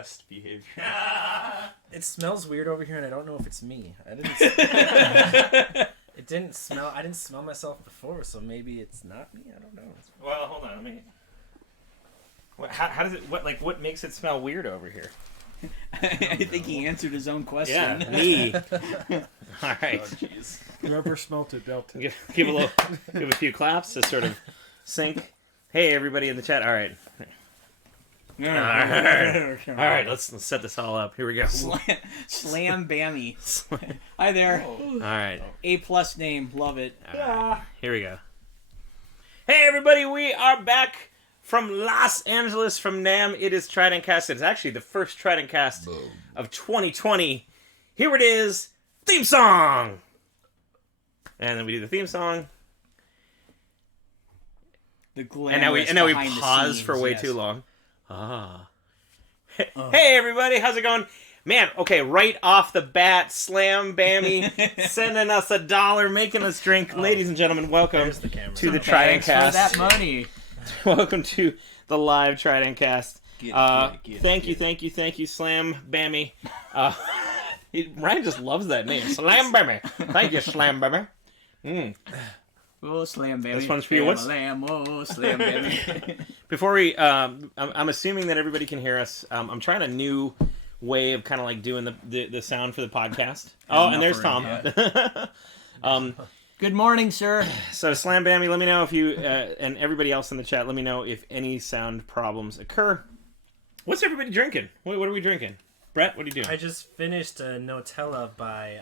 best behavior. It smells weird over here, and I don't know if it's me. It didn't smell. I didn't smell myself before, so maybe it's not me. I don't know. Well, hold on. How does it? What makes it smell weird over here? I think he answered his own question. Yeah, me. All right. Oh, jeez. Whoever smelt it dealt it. Give a few claps to sort of sync. Hey, everybody in the chat. All right. All right. Let's set this all up. Here we go. Slam Bammy. Hi there. All right. A+ name. Love it. Right. Here we go. Hey, everybody. We are back from Los Angeles, from NAMM. It is TRIDENTCast. It's actually the first TRIDENTcast of 2020. Here it is. Theme song. And then we do the theme song. And now we pause for way too long. Hey, everybody. How's it going? Man, okay, right off the bat, Slam Bammy sending us $1, making us drink. Ladies and gentlemen, welcome to the TRIDENTcast. Thanks for that money. Welcome to the live TRIDENTcast. Thank you, Slam Bammy. Ryan just loves that name, Slam Bammy. Thank you, Slam Bammy. Oh, Slam Bammy. This one's for you. Oh, Slam Bammy. Before we, I'm assuming that everybody can hear us. I'm trying a new way of kind of like doing the sound for the podcast. Oh, and there's Tom. Good morning, sir. So, Slam Bammy, let me know if you, and everybody else in the chat, let me know if any sound problems occur. What's everybody drinking? What are we drinking? Brett, what are you doing? I just finished a Nutella by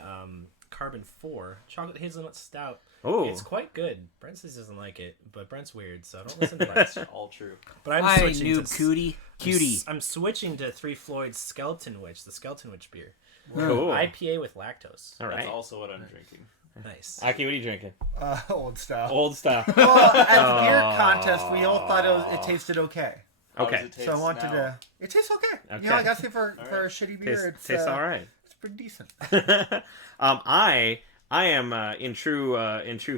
Carbon 4 chocolate hazelnut stout. Oh, it's quite good. Brent says he doesn't like it, but Brent's weird, so don't listen to Brent. All true. But I'm I switching knew to cutie. I'm switching to Three Floyd's Skeleton Witch, the Skeleton Witch beer. cool. IPA with lactose. All right. That's also what I'm drinking. Nice. Aki, what are you drinking? Old style. Old style. Well, at the beer contest, we all thought it tasted okay. How Okay. does it taste So I wanted now? to. It tastes okay. Okay. You know, I gotta say for a shitty beer, Tastes all right. It's pretty decent. I am in true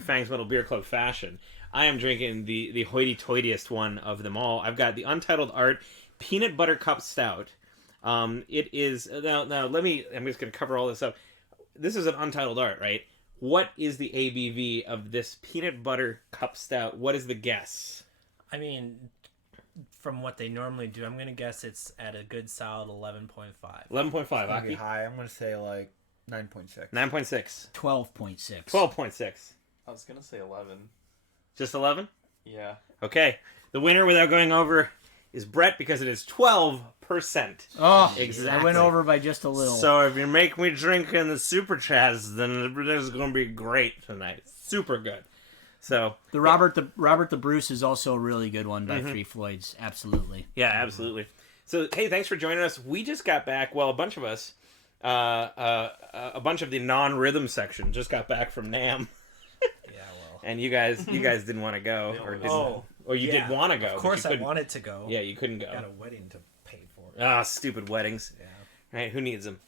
Fangs Metal Beer Club fashion. I am drinking the hoity-toityest one of them all. I've got the Untitled Art Peanut Butter Cup Stout. It is now. I'm just going to cover all this up. This is an Untitled Art, right? What is the ABV of this Peanut Butter Cup Stout? What is the guess? I mean, from what they normally do, I'm going to guess it's at a good solid 11.5. 11.5. It's gonna be Aki. high. I'm gonna say like 9.6. 9.6. 12.6. 12.6. I was gonna say 11. Just 11. Yeah. Okay. The winner, without going over, is Brett because it is 12%. Oh, Exactly. I went over by just a little. So if you make me drink in the super chats, then everything's going to be great tonight. Super good. So the Robert the Bruce is also a really good one by Three Floyds. Absolutely. yeah, absolutely. So hey, thanks for joining us. We just got back. Well, a bunch of us, a bunch of the non-rhythm section just got back from NAMM, Yeah, well. and you guys didn't want to go, or didn't, or you did want to go. Of but course, you I couldn't. wanted to go. Yeah, you couldn't I got go. a wedding to pay for. Ah, stupid weddings. Yeah. Right? Who needs them?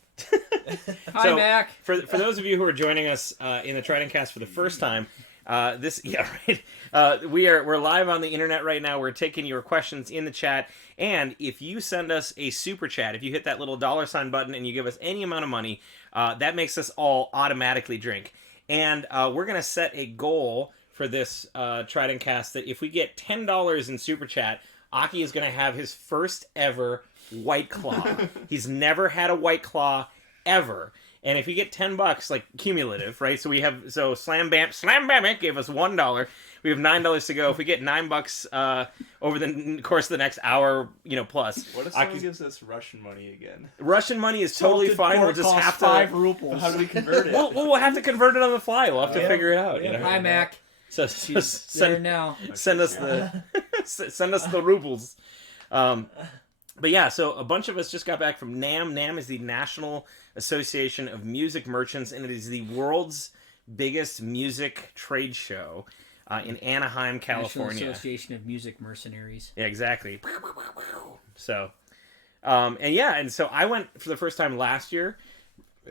Hi, So, Mac. For those of you who are joining us in the TRIDENTcast for the first time, we're live on the internet right now. We're taking your questions in the chat, and if you send us a super chat, if you hit that little $sign button and you give us any amount of money, that makes us all automatically drink. And we're gonna set a goal for this TRIDENTcast that if we get $10 in super chat, Aki is gonna have his first ever White Claw. He's never had a White Claw ever. And if you get $10, like cumulative, right? So Slam Bammy gave us $1. We have $9 to go. If we get $9 over the course of the next hour, plus. What if someone gives us Russian money again? Russian money is totally fine. We'll just have to 5 rubles. How do we convert it? We'll have to convert it on the fly. We'll have to figure it out. Yeah. Hi, Mac. So There now. send us the rubles. But yeah, so a bunch of us just got back from NAMM. NAMM is the National Association of Music Merchants, and it is the world's biggest music trade show in Anaheim, California. National Association of Music Mercenaries. Yeah, exactly. So, and so I went for the first time last year,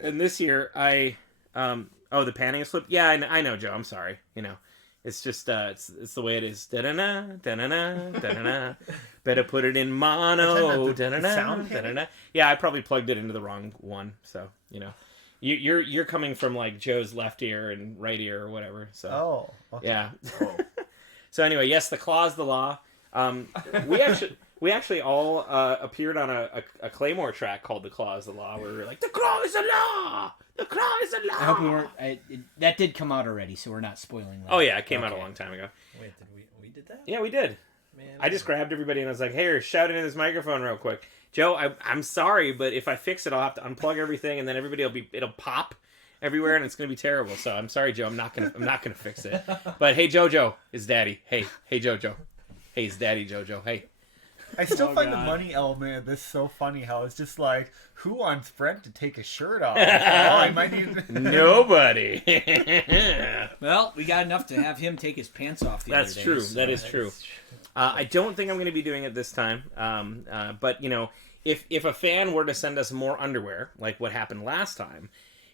and this year the panning slipped. Yeah, I know, Joe. I'm sorry. It's just it's the way it is. Da-na-na, da-na-na, da-na-na. Better put it in mono. Is that the Da-na-na, sound da-na-na. Yeah, I probably plugged it into the wrong one. So you're coming from like Joe's left ear and right ear or whatever. So Oh. Okay. yeah. Oh. So anyway, yes, the claw's the law. We actually all appeared on a Claymore track called "The Claw is the Law," where we were like, "The claw is the law. The claw is the law." I hope we weren't. That did come out already, so we're not spoiling that. Oh yeah, it came out a Okay. long time ago. Wait, did we did that? Yeah, we did. Man, I just grabbed everybody and I was like, "Hey, shout into this microphone real quick, Joe. I'm sorry, but if I fix it, I'll have to unplug everything, and then it'll pop everywhere, and it's gonna be terrible. So I'm sorry, Joe. I'm not gonna fix it. But hey, JoJo is Daddy. Hey, JoJo. Hey, it's Daddy JoJo. Hey." I still Oh, find God. the money element of this so funny. How it's just like, who wants Brent to take his shirt off? I might need. Nobody. Well, we got enough to have him take his pants off the That's other day. true. so- That is true. I don't think I'm going to be doing it this time. But if a fan were to send us more underwear, like what happened last time,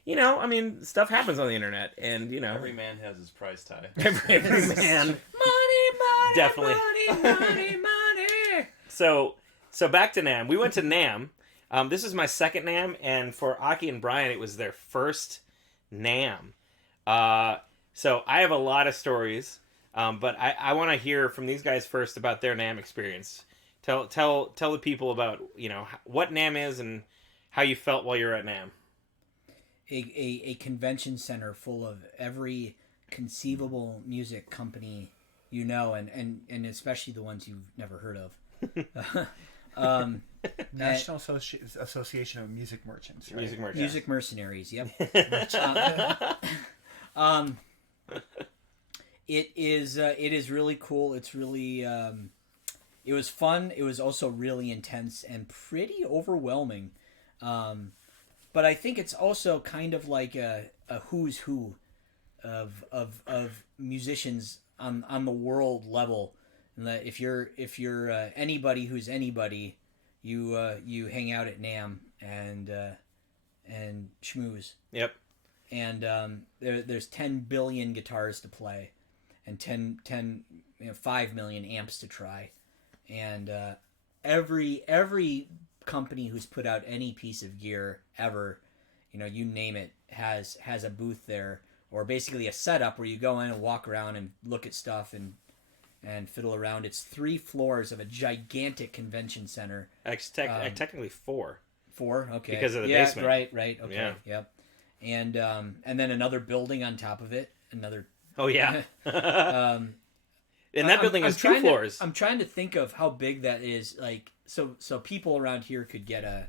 I mean, stuff happens on the internet, and Every man has his price tag. every man Money, definitely. money. So back to Nam. We went to Nam. This is my second Nam, and for Aki and Brian, it was their first Nam. So I have a lot of stories, but I want to hear from these guys first about their Nam experience. Tell the people about what Nam is and how you felt while you were at Nam. A convention center full of every conceivable music company and especially the ones you've never heard of. National Association of Music Merchants. Right? Music merchant. Music mercenaries. Yep. It is really cool. It's really it was fun. It was also really intense and pretty overwhelming. But I think it's also kind of like a who's who of musicians on the world level. And that if you're anybody who's anybody, you hang out at NAMM and schmooze. Yep. And there's 10 billion guitars to play, and 5 million amps to try, and every company who's put out any piece of gear ever, you name it, has a booth there, or basically a setup where you go in and walk around and look at stuff and fiddle around. It's 3 floors of a gigantic convention center. Technically 4. 4, okay. Because of the yeah, basement. Right, okay, Yeah. yep. And then another building on top of it, another. Oh yeah. Um, And that building has 2 trying floors. I'm trying to think of how big that is, like so people around here could get a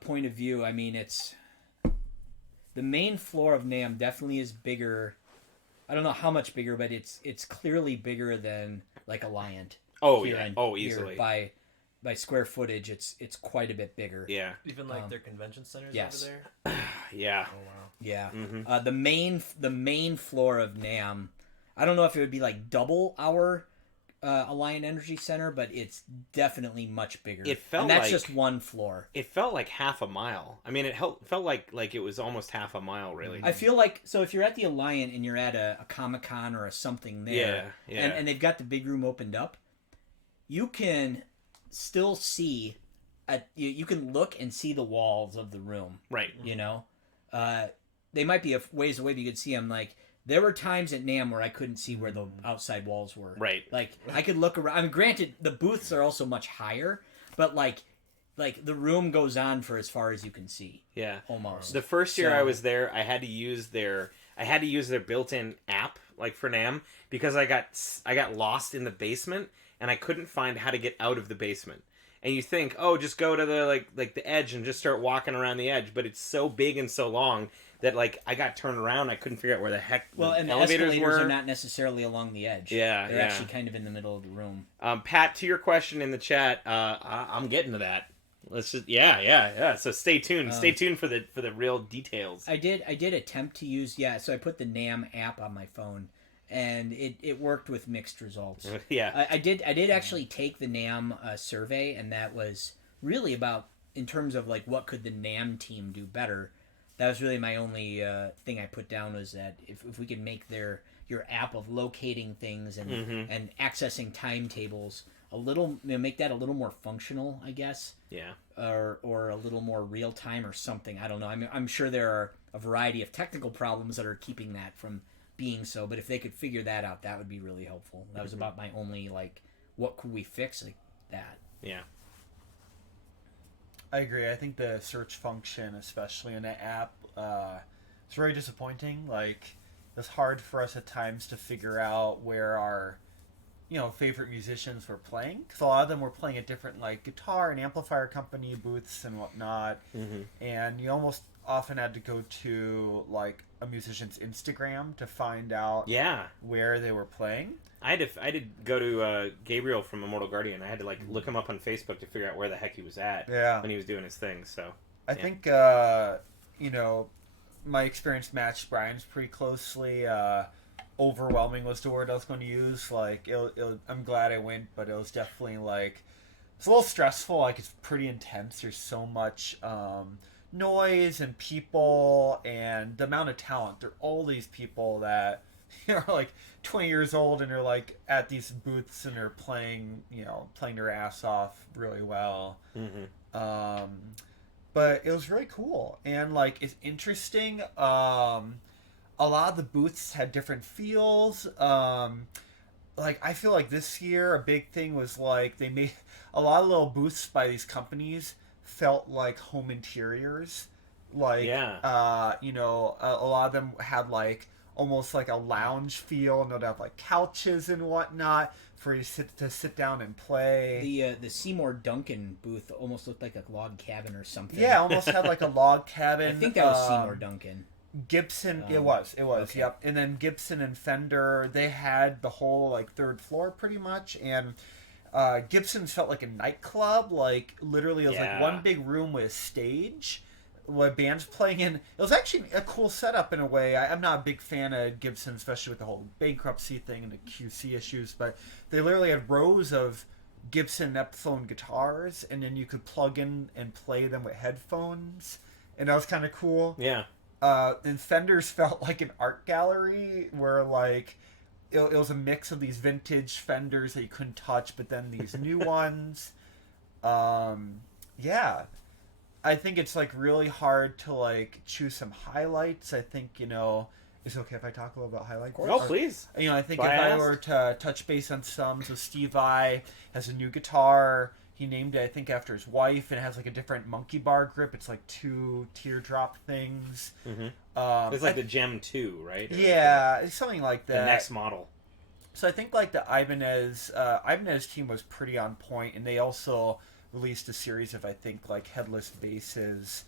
point of view. I mean, it's the main floor of NAMM definitely is bigger. I don't know how much bigger, but it's clearly bigger than like Alliant. Oh here yeah. and Oh, here easily. By square footage, it's quite a bit bigger. Yeah. Even like their convention centers yes. over there. Yeah. Oh wow. Yeah. Mm-hmm. The main floor of NAMM, I don't know if it would be like double our Alliant Energy Center, but it's definitely much bigger. It felt and that's like- just one floor. It felt like half a mile. I mean, it felt like it was almost half a mile, really. I feel like, so if you're at the Alliant and you're at a Comic-Con or a something there, Yeah. and they've got the big room opened up, you can still see, you can look and see the walls of the room. Right. They might be a ways away, but you could see them. Like, there were times at NAMM where I couldn't see where the outside walls were. Right. Like, I could look around. I mean, granted, the booths are also much higher, but like the room goes on for as far as you can see. Yeah. Almost. The first year So- I was there, I had to use their built-in app, like for NAMM, because I got lost in the basement and I couldn't find how to get out of the basement. And you think, oh, just go to the like the edge and just start walking around the edge, but it's so big and so long that like I got turned around, I couldn't figure out where the heck Well, and the elevators escalators were. are not necessarily along the edge. Yeah, They're yeah. actually kind of in the middle of the room. Pat, to your question in the chat, I'm getting to that. Let's just yeah. So stay tuned. Stay tuned for the real details. I did attempt to use so I put the NAMM app on my phone, and it worked with mixed results. Yeah. I did actually take the NAMM survey, and that was really about, in terms of like what could the NAMM team do better. that was really my only thing I put down, was that if we could make your app of locating things and and accessing timetables a little, make that a little more functional, I guess. Yeah. Or a little more real time or something. I don't know. I'm sure there are a variety of technical problems that are keeping that from being so. But if they could figure that out, that would be really helpful. That was about my only what could we fix like that. Yeah. I agree. I think the search function, especially in an app, it's very disappointing. Like, it's hard for us at times to figure out where our, favorite musicians were playing. Because a lot of them were playing at different, guitar and amplifier company booths and whatnot. And you almost often had to go to, a musician's Instagram to find out where they were playing. I had to go to Gabriel from Immortal Guardian. I had to look him up on Facebook to figure out where the heck he was at when he was doing his thing. So I think my experience matched Brian's pretty closely. Overwhelming was the word I was going to use. I'm glad I went, but it was definitely it's a little stressful. It's pretty intense. There's so much noise and people and the amount of talent. There are all these people that are 20 years old and are at these booths and are playing their ass off really well. But it was really cool and it's interesting. A lot of the booths had different feels. I feel like this year a big thing was they made a lot of little booths by these companies felt like home interiors. A lot of them had almost a lounge feel, and they'd have couches and whatnot for you to sit down and play. The Seymour Duncan booth almost looked like a log cabin or something. Yeah, almost had a log cabin. I think that was Seymour Duncan. Gibson, it was, okay. Yep. And then Gibson and Fender, they had the whole third floor pretty much, and Gibson's felt like a nightclub. Literally, it was one big room with a stage, with bands playing in. It was actually a cool setup in a way. I'm not a big fan of Gibson, especially with the whole bankruptcy thing and the QC issues, but they literally had rows of Gibson Epiphone guitars, and then you could plug in and play them with headphones, and that was kind of cool. Yeah. And Fender's felt like an art gallery where it was a mix of these vintage Fenders that you couldn't touch, but then these new ones. Yeah. I think it's really hard to choose some highlights. I think, is it okay if I talk a little about highlights? Oh, please. I think if I were to touch base on some, so Steve Vai has a new guitar. He named it, I think, after his wife, and it has a different monkey bar grip. It's 2 teardrop things. It's the Gem 2, right? Yeah, it's something like that. The next model. So I think the Ibanez team was pretty on point, and they also released a series of, I think, headless basses,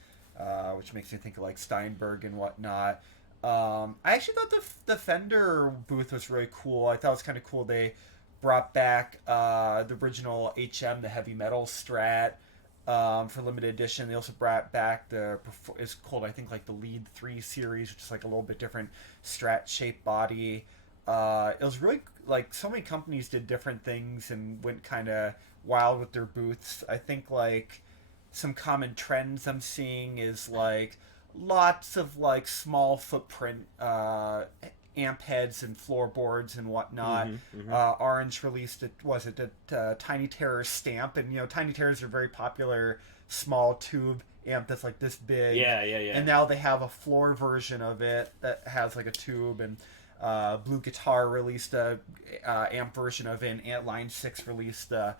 which makes me think of Steinberg and whatnot. I actually thought the Fender booth was really cool. I thought it was kind of cool they brought back the original HM, the heavy metal Strat, for limited edition. They also brought back it's called, I think, the Lead 3 series, which is a little bit different Strat shaped body. It was really so many companies did different things and went kind of wild with their booths. I think some common trends I'm seeing is lots of small footprint amp heads and floorboards and whatnot. Orange released the Tiny Terror stamp, and Tiny Terrors are very popular small tube amp that's this big. Yeah. And now they have a floor version of it that has a tube, and Blue Guitar released a amp version of it, and Line 6 released the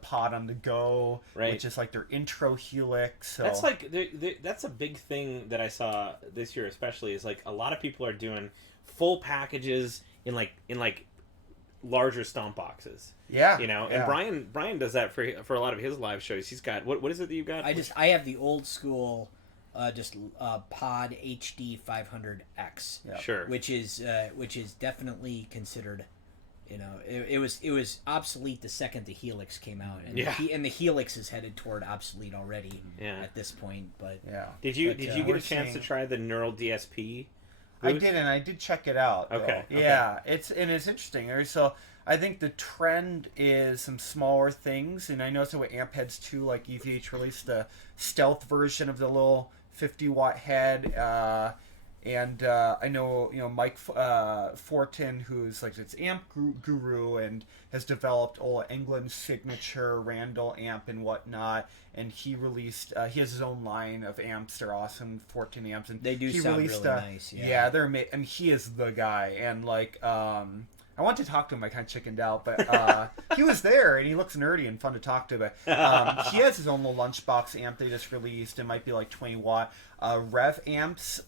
Pod on the Go, which is their intro helix. So that's that's a big thing that I saw this year, especially is a lot of people are doing full packages in larger stomp boxes. Yeah. And Brian does that for a lot of his live shows. He's got what is it that you've got? I have the old school Pod HD 500X. Yeah. Sure. Which is definitely considered, it was obsolete the second the Helix came out, and the Helix is headed toward obsolete already at this point. But did you get a chance to try the Neural DSP? I did, and I did check it out. Okay. Yeah, it's interesting. So I think the trend is some smaller things, and I noticed with amp heads too. EVH released the stealth version of the little 50-watt head. And I know, Mike Fortin, who's like its amp guru and has developed Ola Englund's signature Randall amp and whatnot. And he released, he has his own line of amps. They're awesome, Fortin amps. And They do he sound released really nice. Yeah, yeah, they're amazing. I mean, he is the guy. And like, I want to talk to him. I kind of chickened out, but he was there, and he looks nerdy and fun to talk to. But he has his own little lunchbox amp they just released. It might be like 20-watt. Rev amps,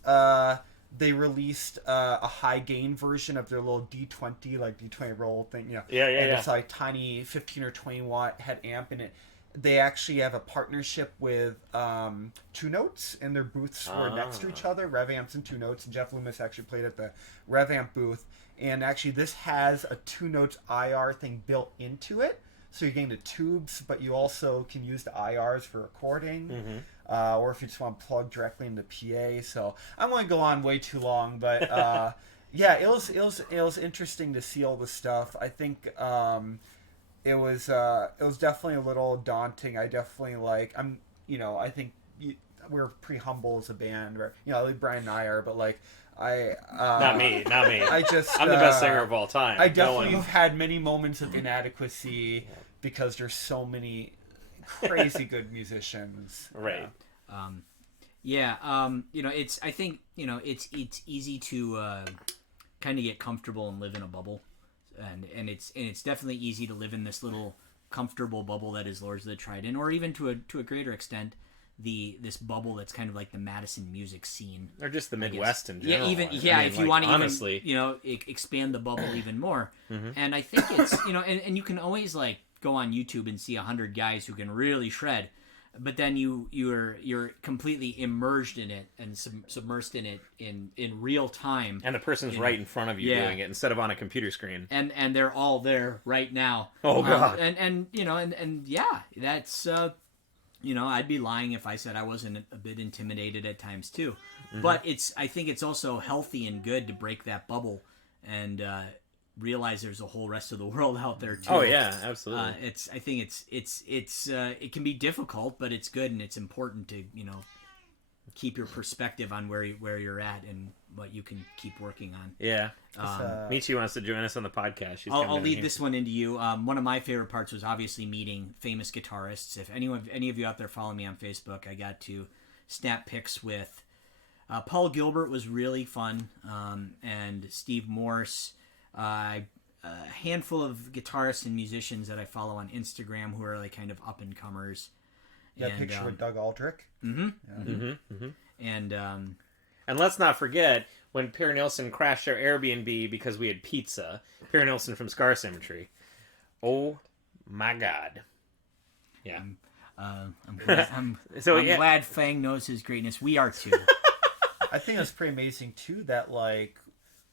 they released a high gain version of their little D20, like D20 roll thing. And it's like tiny 15 or 20-watt head amp, and they actually have a partnership with Two Notes, and their booths were next to each other, Rev Amps and Two Notes, and Jeff Loomis actually played at the Rev Amp booth. And actually, this has a Two Notes IR thing built into it, so you're getting the tubes, but you also can use the IRs for recording, or if you just want to plug directly into PA. So I'm going to go on way too long, but yeah, it was interesting to see all the stuff. I think it was definitely a little daunting. I definitely I think we're pretty humble as a band, right? Like Brian and I are, but like. Not me. I'm the best singer of all time. I definitely have had many moments of inadequacy because there's so many crazy good musicians. Right. It's I think it's easy to kind of get comfortable and live in a bubble, and it's definitely easy to live in this little comfortable bubble that is Lords of the Trident, or even to a greater extent this bubble that's kind of like the Madison music scene, or just the Midwest in general. If you want to honestly, even expand the bubble even more. And I think it's and you can always like go on YouTube and see 100 guys who can really shred, but then you're completely immersed in it and submersed in it in real time, and the person's right in front of you doing it instead of on a computer screen, and they're all there right now. Oh god. That's I'd be lying if I said I wasn't a bit intimidated at times too. But I think it's also healthy and good to break that bubble and realize there's a whole rest of the world out there too. Oh yeah, absolutely. I think it can be difficult, but it's good, and it's important to keep your perspective on where you're at and what you can keep working on. Yeah. Michi wants to join us on the podcast. I'll lead this one into you. One of my favorite parts was obviously meeting famous guitarists. If any of you out there follow me on Facebook, I got to snap pics with Paul Gilbert. Was really fun, and Steve Morse. A handful of guitarists and musicians that I follow on Instagram who are like kind of up and comers. That picture with Doug Aldrich. And let's not forget when Per Nilsson crashed our Airbnb because we had pizza. Per Nilsson from Scar Symmetry. Oh my god. Yeah. I'm glad Fang knows his greatness. We are too. I think it's pretty amazing too that like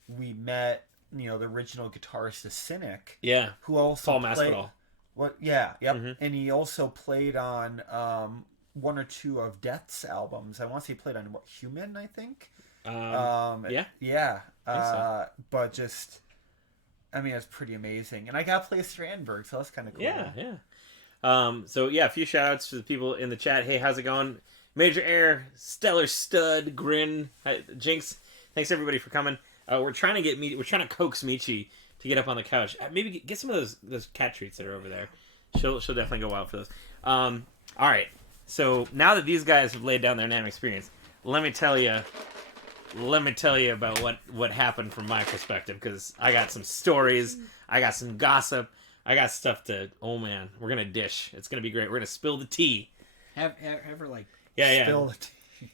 we met the original guitarist, the Cynic. Yeah. Who also Paul played, Masvidal. What? Yeah. Yep. And he also played on one or two of Death's albums. I want to say he played on Human, I think. Yeah. Yeah. So. But just, I mean, it's pretty amazing. And I got to play Strandberg, so that's kind of cool. Yeah. So yeah, a few shout outs to the people in the chat. Hey, how's it going? Major Air, Stellar Stud, Grin, Jinx. Thanks everybody for coming. We're trying to coax Michi to get up on the couch. Maybe get some of those cat treats that are over there. She'll definitely go wild for those. All right. So now that these guys have laid down their NAMM experience, let me tell you about what happened from my perspective, because I got some stories, I got some gossip, I got stuff to. Oh man, we're gonna dish. It's gonna be great. We're gonna spill the tea. Have her like. Spill the tea.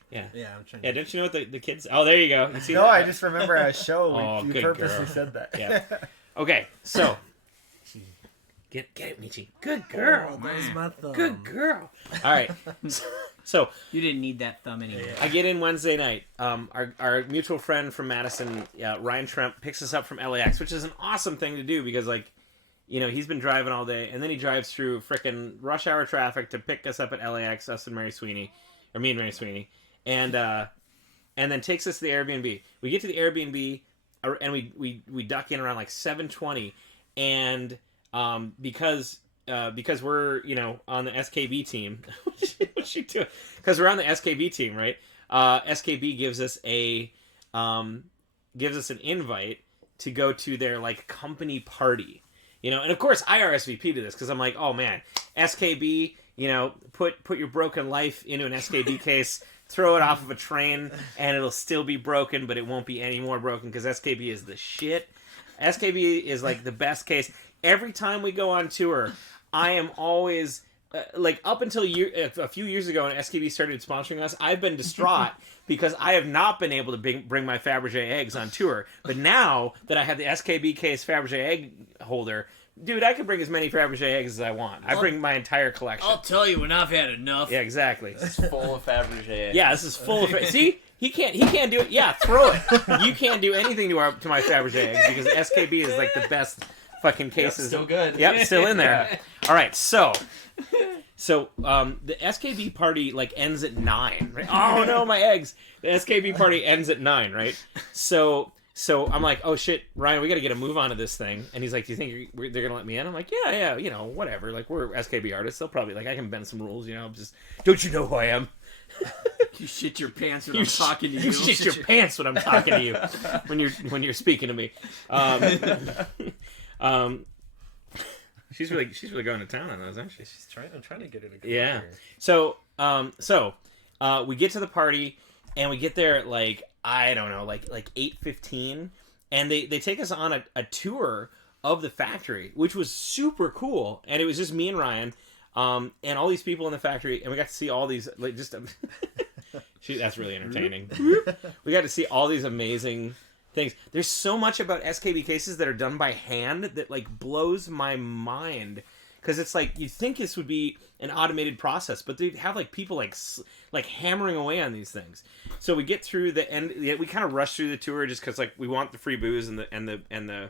Yeah. I'm trying. Yeah, didn't you know what the kids? Oh, there you go. You see no, that? I just remember at a show we good purposely girl. said that. Yeah. Okay, so get it, Michi. Good girl. That was my thumb. Good girl. All right. So You didn't need that thumb anymore. I get in Wednesday night. Our mutual friend from Madison, Ryan Tremp, picks us up from LAX, which is an awesome thing to do because, like, he's been driving all day, and then he drives through frickin' rush hour traffic to pick us up at LAX, me and Mary Sweeney, and then takes us to the Airbnb. We get to the Airbnb, and we duck in around like 7:20, and because we're on the SKB team, what you do? Because we're on the SKB team, right? SKB gives us an invite to go to their like company party, and of course I RSVP to this because I'm like, oh man, SKB, put your broken life into an SKB case, throw it off of a train, and it'll still be broken, but it won't be any more broken because SKB is the shit. SKB is like the best case. Every time we go on tour, I am always up until a few years ago when SKB started sponsoring us, I've been distraught because I have not been able to bring my Fabergé eggs on tour. But now that I have the SKB case Fabergé egg holder, dude, I can bring as many Fabergé eggs as I want. I bring my entire collection. I'll tell you when I've had enough. Yeah, exactly. It's full of Fabergé eggs. Yeah, this is full of. See, he can't do it. Yeah, throw it. You can't do anything to my Fabergé eggs because SKB is like the best fucking cases. Yep, still good. Yep, still in there. All right, so the SKB party like ends at 9. Right? Oh no, my eggs. The SKB party ends at 9, right? So I'm like, oh shit, Ryan, we got to get a move onto this thing. And he's like, do you think they're gonna let me in? I'm like, yeah, whatever. Like we're SKB artists. They'll probably I can bend some rules. Just don't you know who I am? You shit your pants when I'm talking to you. You shit your pants when I'm talking to you when you're speaking to me. She's really going to town on those, isn't she? I'm trying to get her to come Yeah. here. So we get to the party and we get there at like 8:15, and they take us on a tour of the factory, which was super cool. And it was just me and Ryan, and all these people in the factory, and we got to see all these like just. That's really entertaining. We got to see all these amazing things. There's so much about SKB cases that are done by hand that like blows my mind, because it's like you'd think this would be an automated process, but they have like people like hammering away on these things. So we get through the end. We kind of rush through the tour just because like we want the free booze and the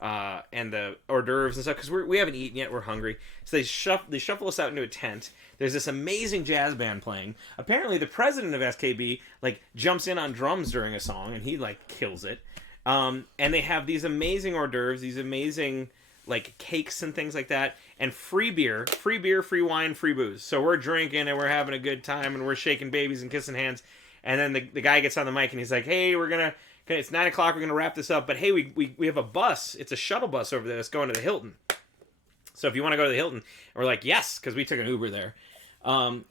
hors d'oeuvres and stuff because we haven't eaten yet. We're hungry. So they shuffle us out into a tent. There's this amazing jazz band playing. Apparently, the president of SKB like jumps in on drums during a song, and he like kills it. And they have these amazing hors d'oeuvres, these amazing like cakes and things like that, and free beer, free wine, free booze. So we're drinking and we're having a good time and we're shaking babies and kissing hands. And then the guy gets on the mic and he's like, "Hey, it's 9 o'clock. We're gonna wrap this up. But hey, we have a bus. It's a shuttle bus over there that's going to the Hilton. So if you want to go to the Hilton," and we're like, "Yes," because we took an Uber there.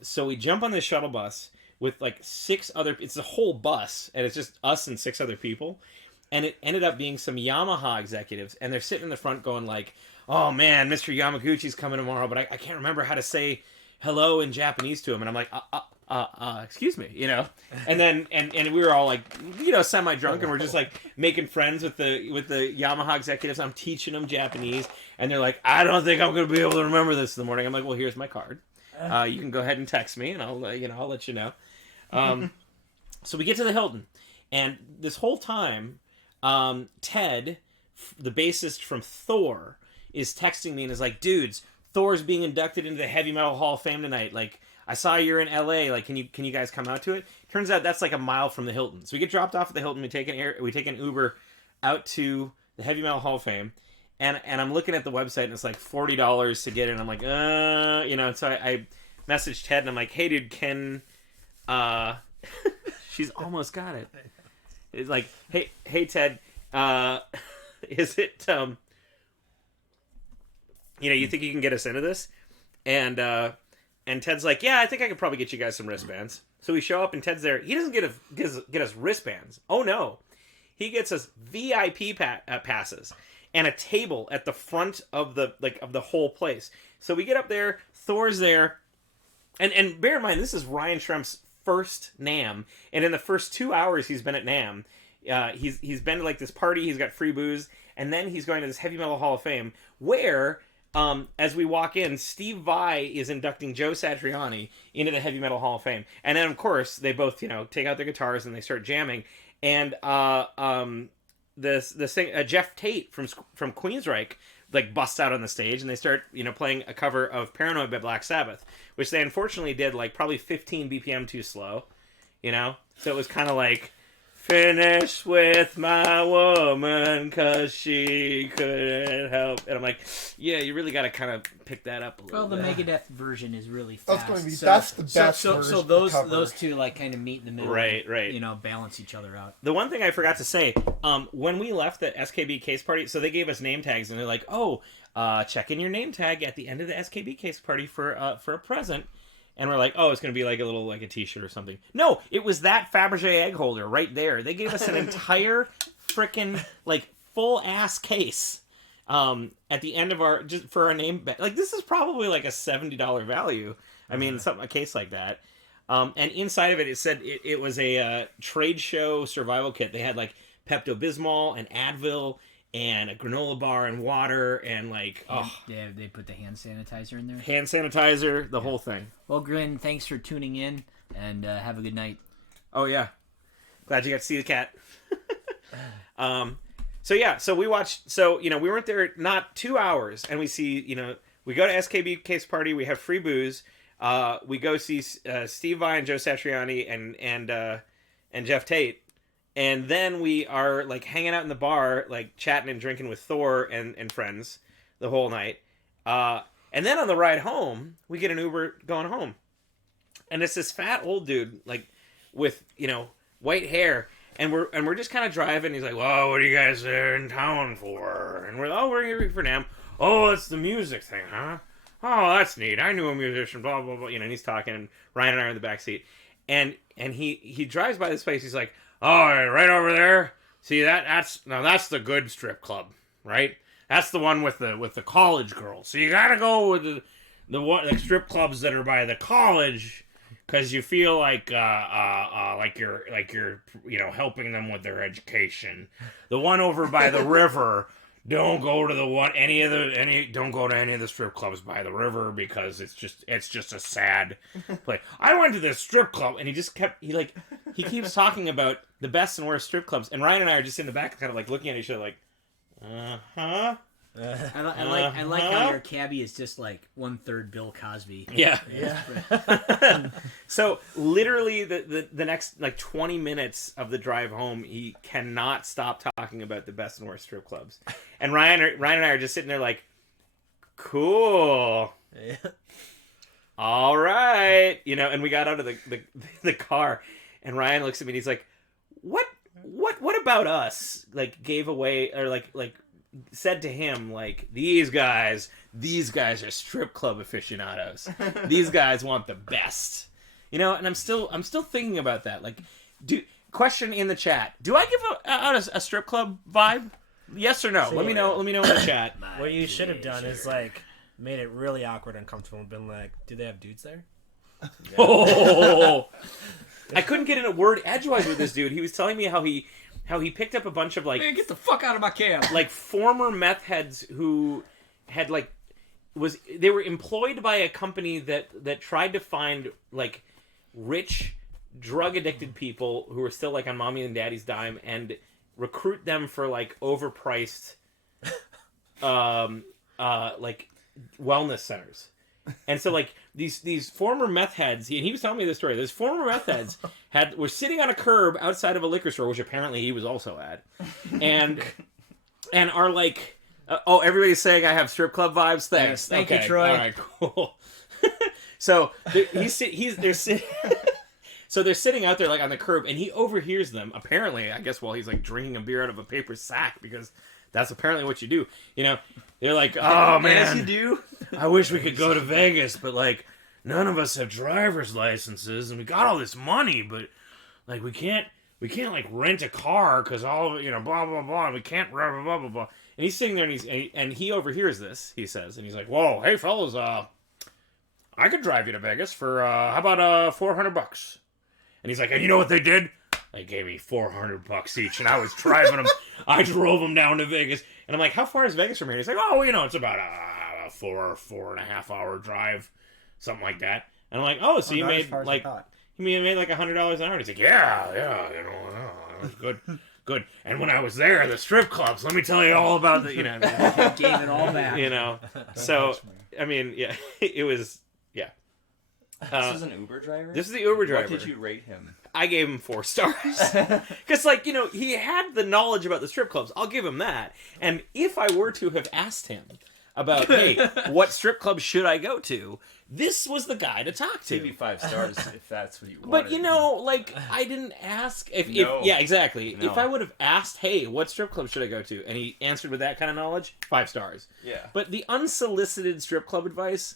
So we jump on this shuttle bus with like 6 other. It's a whole bus, and it's just us and 6 other people. And it ended up being some Yamaha executives, and they're sitting in the front going like, "Oh man, Mr. Yamaguchi's coming tomorrow, but I can't remember how to say hello in Japanese to him." And I'm like, excuse me, And then and we were all like, semi drunk, and we're just like making friends with the Yamaha executives. I'm teaching them Japanese, and they're like, "I don't think I'm going to be able to remember this in the morning." I'm like, "Well, here's my card. You can go ahead and text me, and I'll let you know." So we get to the Hilton, and this whole time, Ted, the bassist from Thor, is texting me and is like, "Dudes, Thor's being inducted into the Heavy Metal Hall of Fame tonight. Like, I saw you're in LA. Like, can you guys come out to it?" Turns out that's like a mile from the Hilton. So we get dropped off at the Hilton. We take an Uber out to the Heavy Metal Hall of Fame, and I'm looking at the website and it's like $40 to get in. I'm like, And so I messaged Ted and I'm like, "Hey, dude, can she's almost got it. It's like, hey, Ted, is it you think you can get us into this?" And Ted's like, "Yeah, I think I could probably get you guys some wristbands." So we show up and Ted's there. He doesn't get us wristbands. Oh no, he gets us VIP passes and a table at the front of the whole place. So we get up there. Thor's there, and bear in mind this is Ryan Schrempf's first NAMM, and in the first 2 hours he's been at NAMM, he's been to like this party. He's got free booze, and then he's going to this Heavy Metal Hall of Fame where. As we walk in, Steve Vai is inducting Joe Satriani into the Heavy Metal Hall of Fame, and then of course they both take out their guitars and they start jamming. And Jeff Tate from Queensryche like busts out on the stage and they start playing a cover of Paranoid by Black Sabbath, which they unfortunately did like probably 15 BPM too slow, so it was kind of like finish with my woman because she couldn't help. And I'm like, yeah, you really got to kind of pick that up a little Well, the bit. Megadeth version is really fast. That's going to be that's the best So version those two like kind of meet in the middle, Right. You know, balance each other out. The one thing I forgot to say, when we left the SKB case party, so they gave us name tags, and they're like, "Oh, check in your name tag at the end of the SKB case party for a present." And we're like, "Oh, it's gonna be like a little like a T-shirt or something." No, it was that Fabergé egg holder right there. They gave us an entire freaking like full ass case at the end of our just for our name. Like this is probably like a $70 value. I mean, something a case like that. And inside of it, it said it was a trade show survival kit. They had like Pepto-Bismol and Advil and a granola bar and water and like They put the hand sanitizer in there. hand sanitizer, the whole thing. Well, Grin, thanks for tuning in, and have a good night. Oh yeah, glad you got to see the cat. So we watched. So we weren't there not 2 hours, and we see we go to SKB case party. We have free booze. We go see Steve Vai and Joe Satriani and Jeff Tate. And then we are like hanging out in the bar, like chatting and drinking with Thor and friends the whole night. And then on the ride home, we get an Uber going home. And it's this fat old dude, like with, white hair. And we're just kind of driving. He's like, "Well, what are you guys there in town for?" And we're here for NAMM. "Oh, it's the music thing, huh? Oh, that's neat. I knew a musician, blah, blah, blah." And he's talking, and Ryan and I are in the back seat. And he drives by this place. He's like, "Oh, right over there. See that's the good strip club, right? That's the one with the college girls. So you gotta go with the strip clubs that are by the college, because you feel like you're helping them with their education. The one over by the river, don't go to don't go to any of the strip clubs by the river, because it's just a sad place. I went to this strip club," and he keeps talking about the best and worst strip clubs, and Ryan and I are just in the back kind of like looking at each other like, uh-huh. I like how your cabbie is just like 1/3 Bill Cosby. Yeah. So literally the next like 20 minutes of the drive home, he cannot stop talking about the best and worst strip clubs. And Ryan and I are just sitting there like, "Cool. Yeah. All right." And we got out of the car, and Ryan looks at me and he's like, what about us like gave away, or like said to him, like, these guys are strip club aficionados. These guys want the best. And I'm still thinking about that. Like, question in the chat. Do I give out a strip club vibe? Yes or no? Let me know in the chat. What you should have done is like made it really awkward and uncomfortable and been like, "Do they have dudes there?" Oh, I couldn't get in a word edgewise with this dude. He was telling me how he picked up a bunch of like, Man, get the fuck out of my cab! like former meth heads who had like they were employed by a company that tried to find like rich drug addicted people who were still like on mommy and daddy's dime and recruit them for like overpriced like wellness centers. And so like these former meth heads, and he was telling me this story. These former meth heads were sitting on a curb outside of a liquor store, which apparently he was also at, and are like, "Oh, everybody's saying I have strip club vibes. Thanks, Thank you, Troy. All right, cool." So they're sitting. So they're sitting out there like on the curb, and he overhears them. Apparently, I guess while he's like drinking a beer out of a paper sack, because that's apparently what you do. They're like, "Oh man, Yes, you do. I wish we could go to Vegas, but like none of us have driver's licenses, and we got all this money, but like we can't like rent a car because all of it, blah blah blah, and we can't blah blah blah blah blah." And he's sitting there, and he overhears this. He says, and he's like, "Whoa, hey fellas, I could drive you to Vegas for how about $400?" And he's like, "And you know what they did? They gave me $400 each, and I was driving them. I drove them down to Vegas." And I'm like, "How far is Vegas from here?" And he's like, "Oh, it's about a 4.5 hour drive, something like that." And I'm like, "Oh, so you made like $100 an hour?" And he's like, "Yeah, it was good. And when I was there, the strip clubs, let me tell you all about the, Gave it all back. So I mean, yeah, it was, yeah." This is an Uber driver? This is the Uber driver. What did you rate him? I gave him 4 stars. Because, like, you know, he had the knowledge about the strip clubs. I'll give him that. And if I were to have asked him about, hey, what strip club should I go to, this was the guy to talk to. Maybe 5 stars if that's what you want. But, you know, like, I didn't ask. Yeah, exactly. No. If I would have asked, hey, what strip club should I go to? And he answered with that kind of knowledge, 5 stars. Yeah. But the unsolicited strip club advice,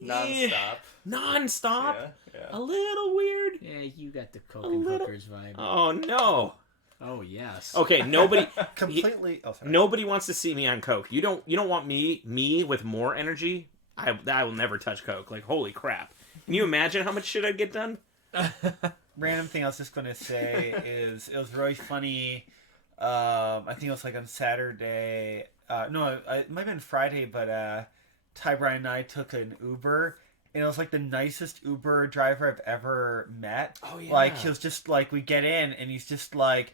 Non-stop. non-stop, Yeah. a little weird. Yeah, you got the coke and hookers vibe. Oh, no. Oh yes. Okay, nobody... Completely. Oh, sorry. Nobody wants to see me on coke. You don't want me with more energy? I will never touch coke. Like, holy crap. Can you imagine how much shit I'd get done? Random thing I was just going to say is it was really funny. I think it was like on Saturday. No, it might have been Friday, but Ty Brian and I took an Uber. And it was like the nicest Uber driver I've ever met. Oh, yeah. Like, he was just like, we get in and he's just like,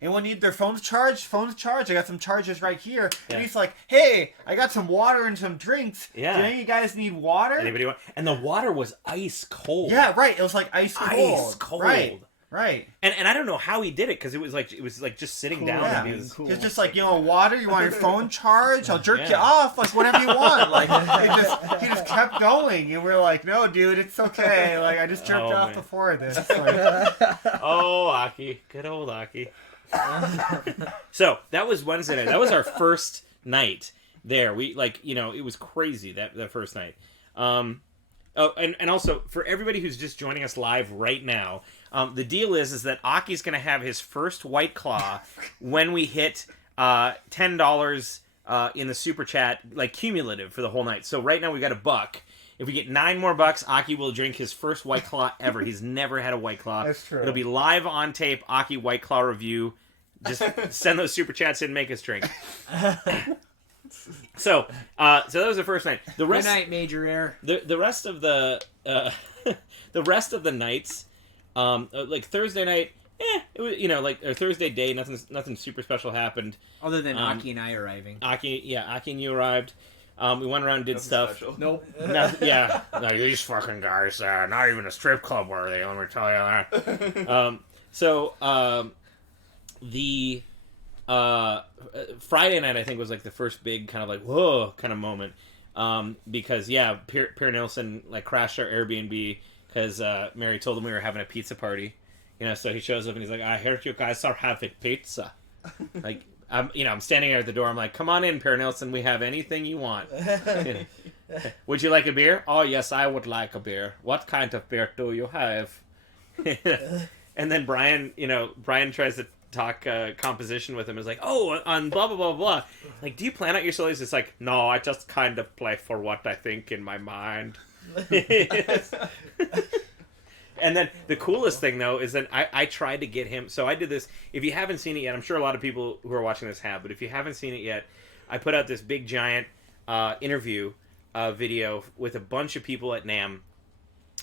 anyone need their phones charged? Phones charged? I got some chargers right here. Yeah. And he's like, hey, I got some water and some drinks. Yeah. Do any of you guys need water? Anybody want? And the water was ice cold. Yeah, right. It was like ice cold. Ice cold. Right. And I don't know how he did it because it was like just sitting down. Yeah. And he was, Cool. He's just like, you know, water. You want your phone charged? I'll jerk you Yeah. off, like whatever you want. Like he just kept going, and we're like, no, dude, it's okay. Like I just jerked Oh, off man. before this. Like, oh, Aki, good old Aki. So that was Wednesday night. That was our first night there. We it was crazy that first night. Oh, and also for everybody who's just joining us live right now, the deal is that Aki's going to have his first White Claw when we hit $10 in the super chat, like cumulative for the whole night. So right now we got $1. If we get 9 more bucks, Aki will drink his first White Claw ever. He's never had a White Claw. That's true. It'll be live on tape. Aki White Claw review. Just send those super chats in, make us drink. So that was the first night. The rest, Good night, Major Air. the rest of the the rest of the nights, like Thursday night, it was or Thursday day, nothing super special happened. Other than Aki and I arriving. Aki and you arrived. We went around and did Nothing stuff. special. Nope. No, yeah, no, these fucking guys, not even a strip club worthy. Let me tell you that. The Friday night I think was like the first big kind of like whoa kind of moment, because Pierre Nilsson like crashed our Airbnb because Mary told him we were having a pizza party, so he shows up and he's like, I heard you guys are having pizza, like. I'm standing there at the door. I'm like, come on in, Pierre Nilsson. We have anything you want. Would you like a beer? Oh, yes, I would like a beer. What kind of beer do you have? And then Brian tries to talk composition with him. Is like, oh, on blah, blah, blah, blah. Like, do you plan out your solos? It's like, no, I just kind of play for what I think in my mind. And then the coolest thing, though, is that I tried to get him... So I did this... If you haven't seen it yet, I'm sure a lot of people who are watching this have, but if you haven't seen it yet, I put out this big, giant interview video with a bunch of people at NAMM.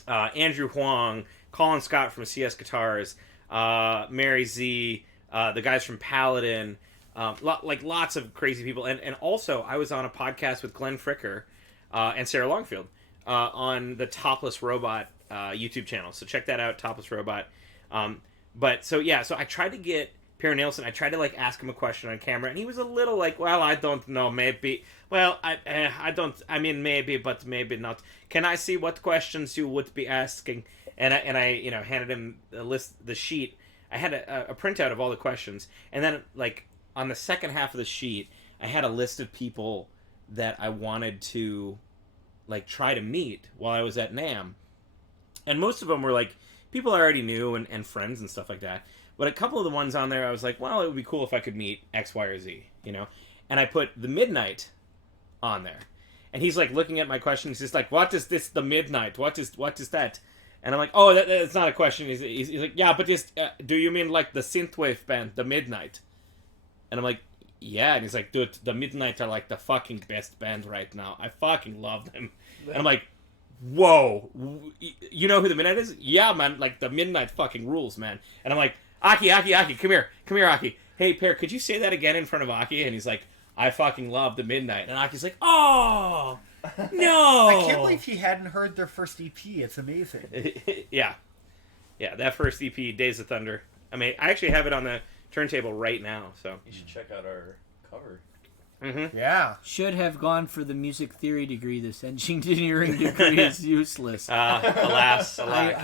Andrew Huang, Colin Scott from CS Guitars, Mary Z, the guys from Paladin, lots of crazy people. And also, I was on a podcast with Glenn Fricker and Sarah Longfield on the Topless Robot YouTube channel, so check that out, Topless Robot. So I tried to get Pierre Nilsson. I tried to ask him a question on camera, and he was a little like, well, I don't know, maybe. Well, I don't. I mean, maybe, but maybe not. Can I see what questions you would be asking? And I handed him the sheet. I had a printout of all the questions, and then on the second half of the sheet, I had a list of people that I wanted to try to meet while I was at NAMM. And most of them were people I already knew and friends and stuff like that. But a couple of the ones on there, I was like, well, it would be cool if I could meet X, Y, or Z, And I put the Midnight on there. And he's looking at my question. He's just like, what is this, the Midnight? What is that? And I'm like, oh, that's not a question. He's like, yeah, but do you mean the synthwave band, the Midnight? And I'm like, yeah. And he's like, dude, the Midnight are the fucking best band right now. I fucking love them. And I'm like, whoa, you know who the Midnight is? Yeah, man, the Midnight fucking rules, man. And I'm like, Aki, come here, Aki. Hey, Pear, could you say that again in front of Aki? And he's like, I fucking love the Midnight. And Aki's like, oh, no. I can't believe he hadn't heard their first EP. It's amazing. Yeah. Yeah, that first EP, Days of Thunder. I mean, I actually have it on the turntable right now. So You should check out our cover. Yeah. Should have gone for the music theory degree. This engineering degree is useless. Alas, alack.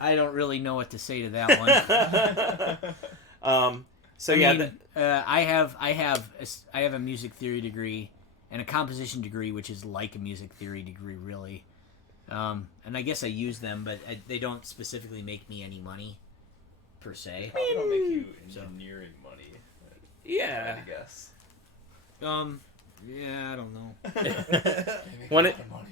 I don't really know what to say to that one. So I yeah, mean, I have a music theory degree and a composition degree, which is like a music theory degree, really. And I guess I use them, but they don't specifically make me any money, per se. Probably don't make you engineering money. yeah. I guess. Yeah, I don't know.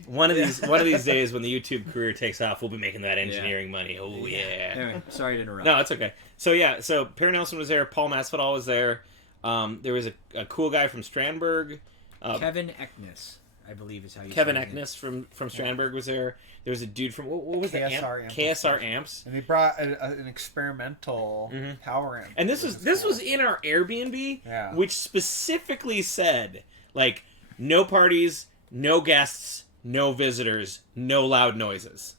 One of these days when the YouTube career takes off, we'll be making that engineering money. Oh yeah. Anyway, sorry to interrupt. No, it's okay. So yeah, so Perry Nelson was there. Paul Masvidal was there. There was a cool guy from Strandberg. Kevin Eknes, I believe is how you Kevin say his name. Eknes from Strandberg was there. There was a dude from what was the KSR amp? amp. KSR amps. And they brought an experimental power amp. And this was in our Airbnb, Yeah. which specifically said like no parties, no guests, no visitors, no loud noises,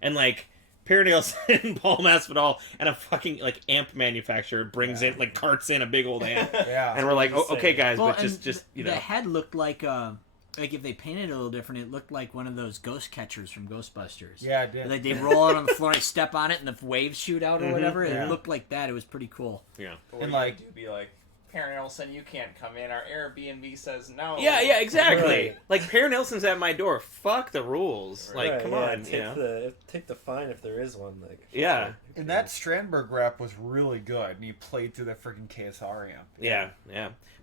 and like Perry Nelson, Paul Masvidal, and a fucking like amp manufacturer brings in like carts in a big old amp, Yeah. and we're like, oh, okay, guys, Well, but just you know, the head looked like if they painted it a little different, it looked like one of those ghost catchers from Ghostbusters. Yeah, it did. Like they roll out on the floor, and step on it, and the waves shoot out or whatever. Yeah. It looked like that. It was pretty cool. yeah. But what And, you like- do be like, Perry Nelson, you can't come in. Our Airbnb says no. Yeah, exactly. Right. Like Perry Nelson's at my door. Fuck the rules. Like, Right, come yeah, on, you know. take the fine if there is one. Like, Yeah. And that Strandberg rap was really good, and he played through the freaking KSR amp. Yeah.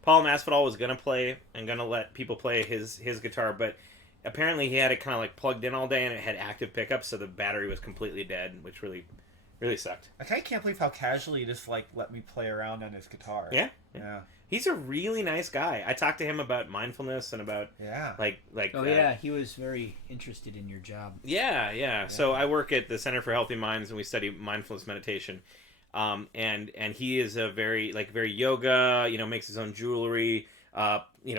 Paul Masvidal was gonna play and gonna let people play his guitar, but apparently he had it kind of like plugged in all day and it had active pickups, so the battery was completely dead, which really sucked. Like, I can't believe how casually he just like let me play around on his guitar. Yeah. Yeah. He's a really nice guy. I talked to him about mindfulness and about Yeah. like. Oh yeah, he was very interested in your job. Yeah. So I work at the Center for Healthy Minds and we study mindfulness meditation. And he is a very yoga, makes his own jewelry,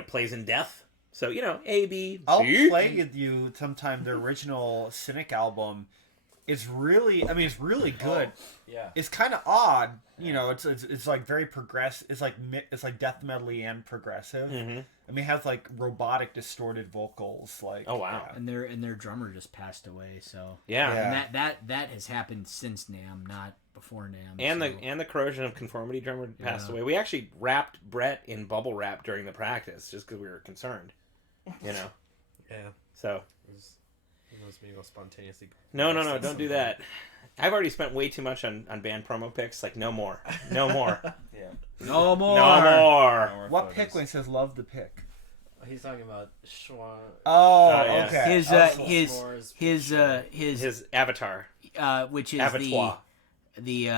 plays in death. So, A-B, I'll C. play with you sometime the original Cynic album. It's really good. Yeah. It's kind of odd, it's like very progressive. It's like death metal-y and progressive. Mhm. I mean, it has like robotic distorted vocals like Oh, wow. yeah. And their drummer just passed away. So Yeah. Yeah. and that has happened since NAMM, not before NAMM. And so. the Corrosion of Conformity drummer passed Yeah. away. We actually wrapped Brett in bubble wrap during the practice just because we were concerned, yeah, So he must be spontaneously. no, don't do that. I've already spent way too much on band promo picks. Like no more. Yeah. No more. No more. More What photos. pick when it says love the pick? He's talking about Schwan. Oh, yeah. okay. His Avatar. which is Avatar. the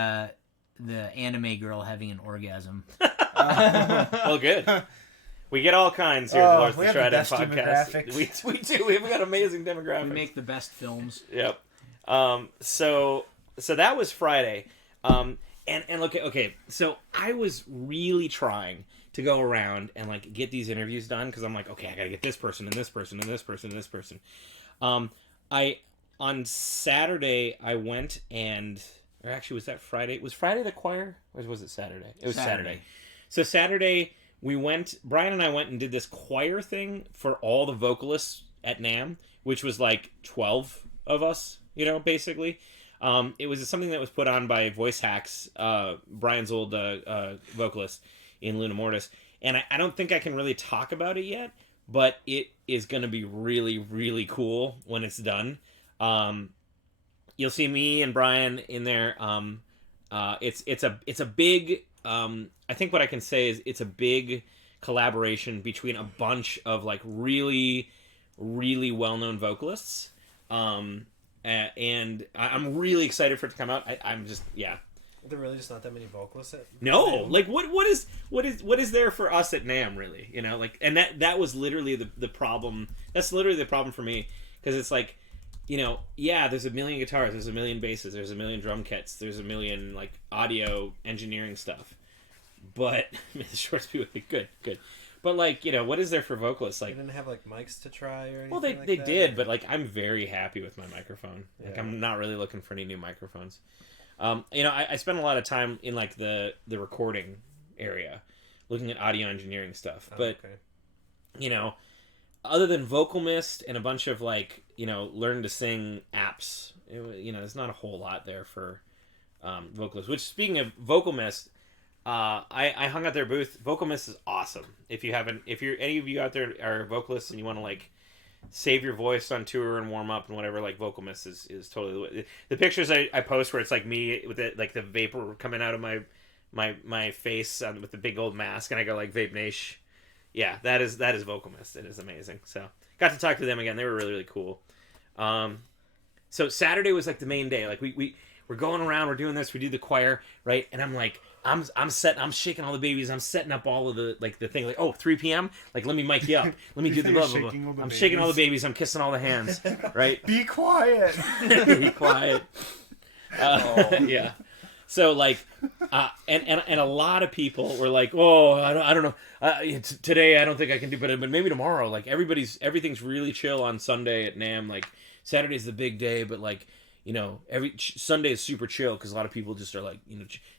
anime girl having an orgasm. Well, good. We get all kinds here Oh, at the Lord's we the have the Trident best podcast. demographics. We do. We've got amazing demographics. We make the best films. Yep. So that was Friday. And look, okay. So I was really trying to go around and like get these interviews done because I'm like, okay, I gotta get this person and this person and this person and this person. On Saturday I went or actually was that Friday? Was Friday the choir or was it Saturday? It was Saturday. So Saturday we went. Brian and I went and did this choir thing for all the vocalists at NAMM, which was like 12 of us, basically. It was something that was put on by Voice Hacks, Brian's old vocalist in Luna Mortis. And I don't think I can really talk about it yet, but it is going to be really, really cool when it's done. You'll see me and Brian in there. It's a big, I think what I can say is it's a big collaboration between a bunch of like really, really well-known vocalists. And I'm really excited for it to come out. I'm just, yeah. There really just not that many vocalists. No, like what is there for us at NAMM really? And that was literally the problem. That's literally the problem for me because it's like, there's a million guitars, there's a million basses, there's a million drum kits, there's a million like audio engineering stuff. But the shorts be good. But like, what is there for vocalists? They Like, didn't have like mics to try or anything. well, they that? did, but like I'm very happy with my microphone. Like Yeah. I'm not really looking for any new microphones. I spend a lot of time in like the recording area, looking at audio engineering stuff. But other than Vocal Mist and a bunch of like learn to sing apps, there's not a whole lot there for vocalists. Which, speaking of Vocal Mist, I hung out their booth. Vocal Mist is awesome. If you're any of you out there are vocalists and you want to like save your voice on tour and warm up and whatever, like Vocal Mist is totally the way. The pictures I post where it's like me with the vapor coming out of my face with the big old mask and I go like Vape Nation. Yeah, that is Vocal Mist. It is amazing. So got to talk to them again. They were really, really cool. So Saturday was like the main day. Like we're going around, we're doing this, we do the choir, right? And I'm like, I'm shaking all the babies, I'm setting up all of the like the thing, like 3 p.m. Like let me mic you up, let me do the blah blah blah. I'm shaking all the babies, I'm kissing all the hands, right? Be quiet. Be quiet. Yeah. So like, and a lot of people were like, oh, I don't know, today I don't think I can do, but maybe tomorrow. Like everything's really chill on Sunday at NAMM. Like Saturday's the big day, but like every Sunday is super chill because a lot of people just are like,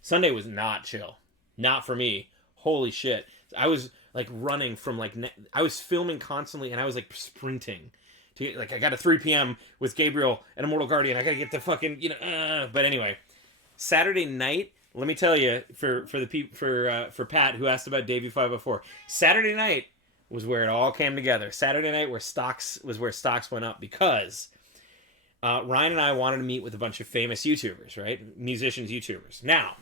Sunday was not chill, not for me. Holy shit, I was like running from like I was filming constantly and I was like sprinting. I got a 3 p.m. with Gabriel and Immortal Guardian. I gotta get the fucking But anyway. Saturday night, let me tell you, for Pat who asked about Davey 504, Saturday night was where it all came together. Saturday night was where stocks went up because Ryan and I wanted to meet with a bunch of famous YouTubers, right? Musicians, YouTubers. Now,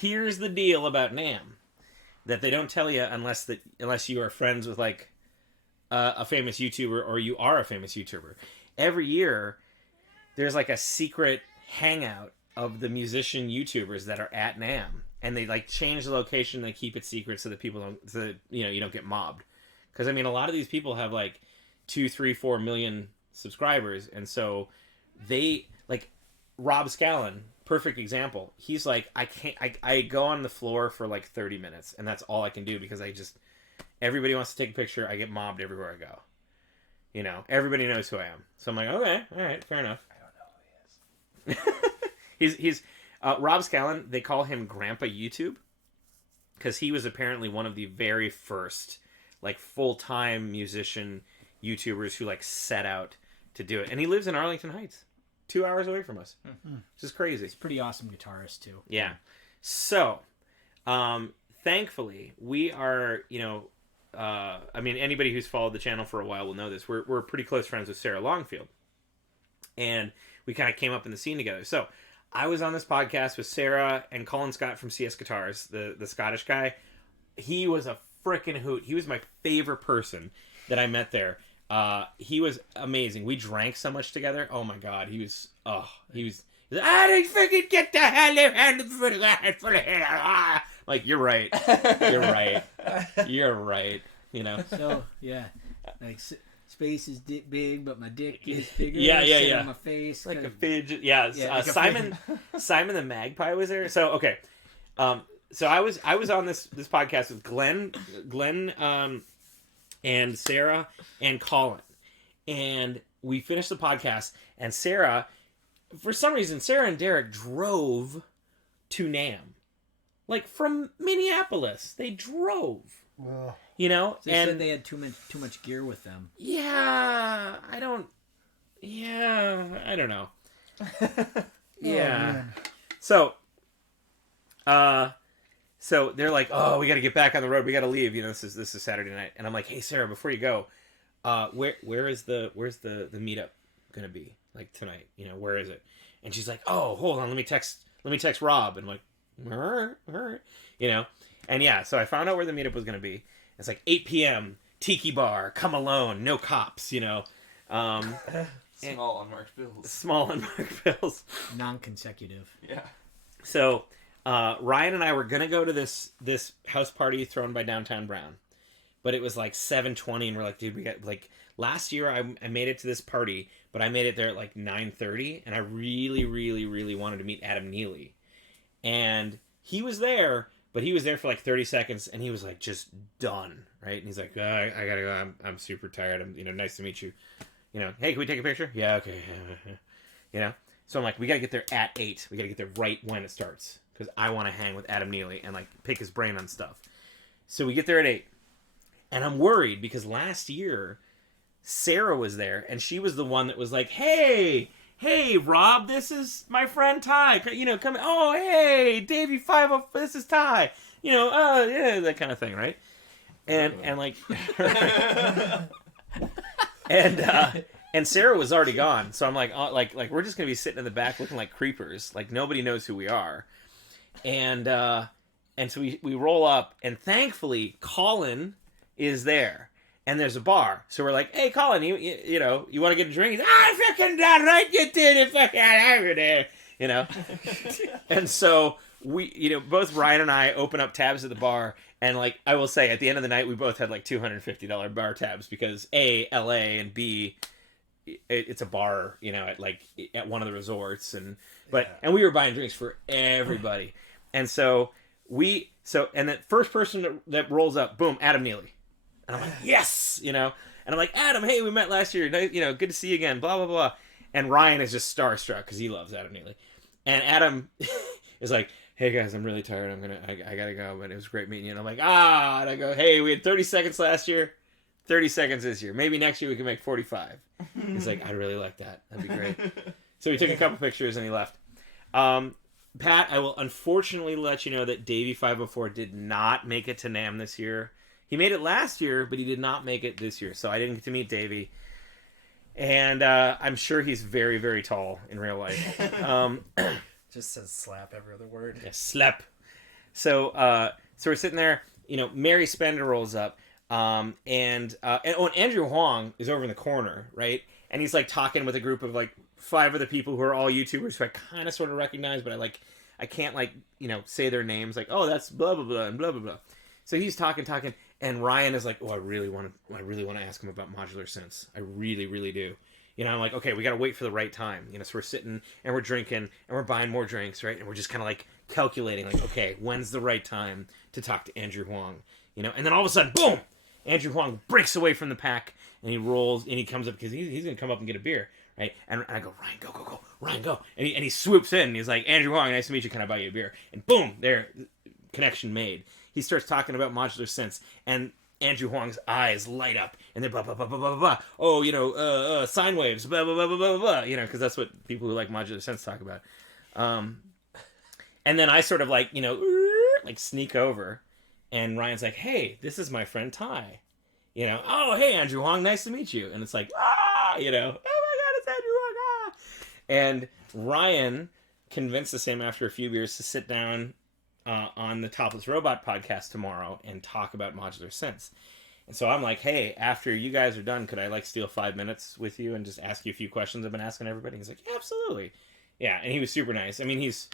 here's the deal about NAMM that they don't tell you unless you are friends with like a famous YouTuber or you are a famous YouTuber. Every year, there's like a secret hangout of the musician YouTubers that are at NAMM, and they like change the location, they keep it secret so that people don't, you don't get mobbed. Because I mean, a lot of these people have like 2, 3, 4 million subscribers, and so they like Rob Scallon, perfect example. He's like, I go on the floor for like 30 minutes, and that's all I can do because everybody wants to take a picture. I get mobbed everywhere I go. Everybody knows who I am, so I'm like, okay, all right, fair enough. He's Rob Scallon. They call him Grandpa YouTube because he was apparently one of the very first like full-time musician YouTubers who like set out to do it, and he lives in Arlington Heights, 2 hours away from us, which is crazy. He's a pretty awesome guitarist too. Yeah. So, thankfully, we are I mean, anybody who's followed the channel for a while will know this. We're pretty close friends with Sarah Longfield, and we kind of came up in the scene together. So I was on this podcast with Sarah and Colin Scott from CS Guitars, the Scottish guy. He was a freaking hoot. He was my favorite person that I met there. He was amazing. We drank so much together. Oh my God. He was I didn't freaking get the hell out. Like, you're right. You're right. You're right. So, yeah. Like, space is big, but my dick is bigger. Yeah. On my face. Like a fidget. Yeah. Like Simon the Magpie was there. So, okay. So I was on this podcast with Glenn, and Sarah and Colin, and we finished the podcast. And Sarah, for some reason, Sarah and Derek drove to NAMM, like from Minneapolis. They drove. Ugh. So they said they had too much gear with them. Yeah, I don't know. Yeah. So they're like, oh, we got to get back on the road. We got to leave. This is Saturday night, and I'm like, hey, Sarah, before you go, where's the meetup gonna be like tonight? Where is it? And she's like, oh, hold on, let me text Rob. And I'm like, and yeah, so I found out where the meetup was gonna be. It's like 8 p.m. Tiki bar, come alone, no cops. Small unmarked bills. Small unmarked bills. Non-consecutive. Yeah. So Ryan and I were gonna go to this house party thrown by Downtown Brown, but it was like 7:20, and we're like, dude, we got like last year I made it to this party, but I made it there at like 9:30, and I really, really, really wanted to meet Adam Neely, and he was there. But he was there for like 30 seconds, and he was like just done, right? And he's like, I gotta go. I'm super tired. Nice to meet you. Hey, can we take a picture? Yeah, okay. So I'm like, we got to get there at 8. We got to get there right when it starts because I want to hang with Adam Neely and like pick his brain on stuff. So we get there at 8. And I'm worried because last year Sarah was there and she was the one that was like, hey, Rob, this is my friend Ty. You know, come. Oh, hey, Davey 50. This is Ty. You know, yeah, that kind of thing, right? And like, and Sarah was already gone. So I'm like, oh, like we're just gonna be sitting in the back looking like creepers. Like nobody knows who we are. And so we roll up, and thankfully Colin is there. And there's a bar. So we're like, hey, Colin, you know, you want to get a drink? He's, I fucking done right, you did it, fucking over there. You know? And so we, you know, both Ryan and I open up tabs at the bar. And, like, I will say, at the end of the night, we both had, like, $250 bar tabs. Because, A, L.A., and B, it's a bar, you know, at one of the resorts. And we were buying drinks for everybody. And so and that first person that rolls up, boom, Adam Neely. And I'm like, yes, you know. And I'm like, Adam, hey, we met last year. You know, good to see you again. Blah blah blah. And Ryan is just starstruck because he loves Adam Neely. And Adam is like, hey guys, I'm really tired. I gotta go. But it was great meeting you. And I'm like, And I go, hey, we had 30 seconds last year, 30 seconds this year. Maybe next year we can make 45. He's like, I'd really like that. That'd be great. So we took a couple pictures and he left. Pat, I will unfortunately let you know that Davey 504 did not make it to NAMM this year. He made it last year, but he did not make it this year. So I didn't get to meet Davey. And I'm sure he's very, very tall in real life. Just says slap every other word. Yeah, slap. So we're sitting there. You know, Mary Spender rolls up. And Andrew Huang is over in the corner, right? And he's like talking with a group of like 5 other people who are all YouTubers who I kind of sort of recognize, but I can't like, you know, say their names. Like, oh, that's blah, blah, blah, and blah, blah, blah. So he's talking. And Ryan is like, oh, I really want to ask him about Modular Sense. I really, really do. You know, I'm like, okay, we got to wait for the right time. You know, so we're sitting and we're drinking and we're buying more drinks, right? And we're just kind of like calculating, like, okay, when's the right time to talk to Andrew Huang? You know, and then all of a sudden, boom, Andrew Huang breaks away from the pack and he rolls and he comes up because he's going to come up and get a beer, right? And I go, Ryan, go, Ryan, go. And he swoops in and he's like, Andrew Huang, nice to meet you. Can I buy you a beer? And boom, there, connection made. He starts talking about Modular Sense, and Andrew Huang's eyes light up, and then blah, blah, blah, blah, blah, blah. Oh, you know, sine waves, blah, blah, blah, blah, blah, blah, you know, because that's what people who like Modular Sense talk about. And then I sort of like, you know, like sneak over, and Ryan's like, hey, this is my friend Ty. You know, oh, hey, Andrew Huang, nice to meet you. And it's like, you know, oh my God, it's Andrew Huang, And Ryan convinced him after a few beers to sit down on the Topless Robot podcast tomorrow and talk about Modular Sense. And so I'm like, hey, after you guys are done, could I like steal 5 minutes with you and just ask you a few questions I've been asking everybody? He's like, yeah, absolutely. Yeah, and he was super nice. I mean, he's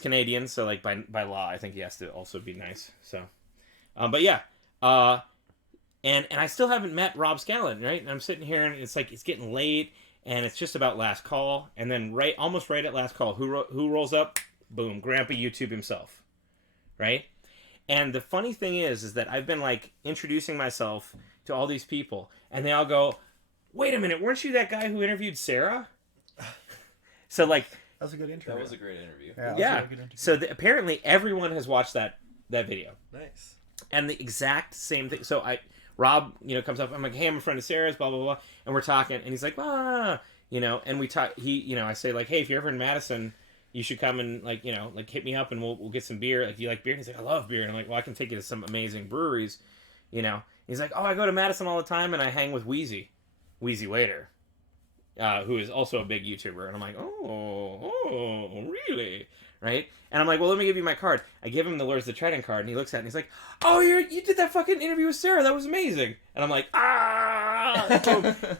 Canadian, so like by law, I think he has to also be nice. So, but yeah, and I still haven't met Rob Scallon, right? And I'm sitting here and it's like it's getting late and it's just about last call, and then almost right at last call, who rolls up? Boom, Grandpa YouTube himself. Right? And the funny thing is that I've been like introducing myself to all these people and they all go, wait a minute, weren't you that guy who interviewed Sarah? So like, that was a good interview. That was a great interview. Yeah. Really so apparently everyone has watched that video. Nice. And the exact same thing. So Rob, you know, comes up, I'm like, hey, I'm a friend of Sarah's, blah, blah, blah. And we're talking and he's like, you know, and we talk, I say like, hey, if you're ever in Madison, you should come and like, you know, like hit me up and we'll get some beer. Like, do you like beer? And he's like, I love beer. And I'm like, well, I can take you to some amazing breweries, you know. He's like, oh, I go to Madison all the time and I hang with Wheezy Waiter, who is also a big YouTuber. And I'm like, oh, really? Right? And I'm like, well, let me give you my card. I give him the Lords of the Trident card and he looks at it and he's like, oh, you did that fucking interview with Sarah. That was amazing. And I'm like,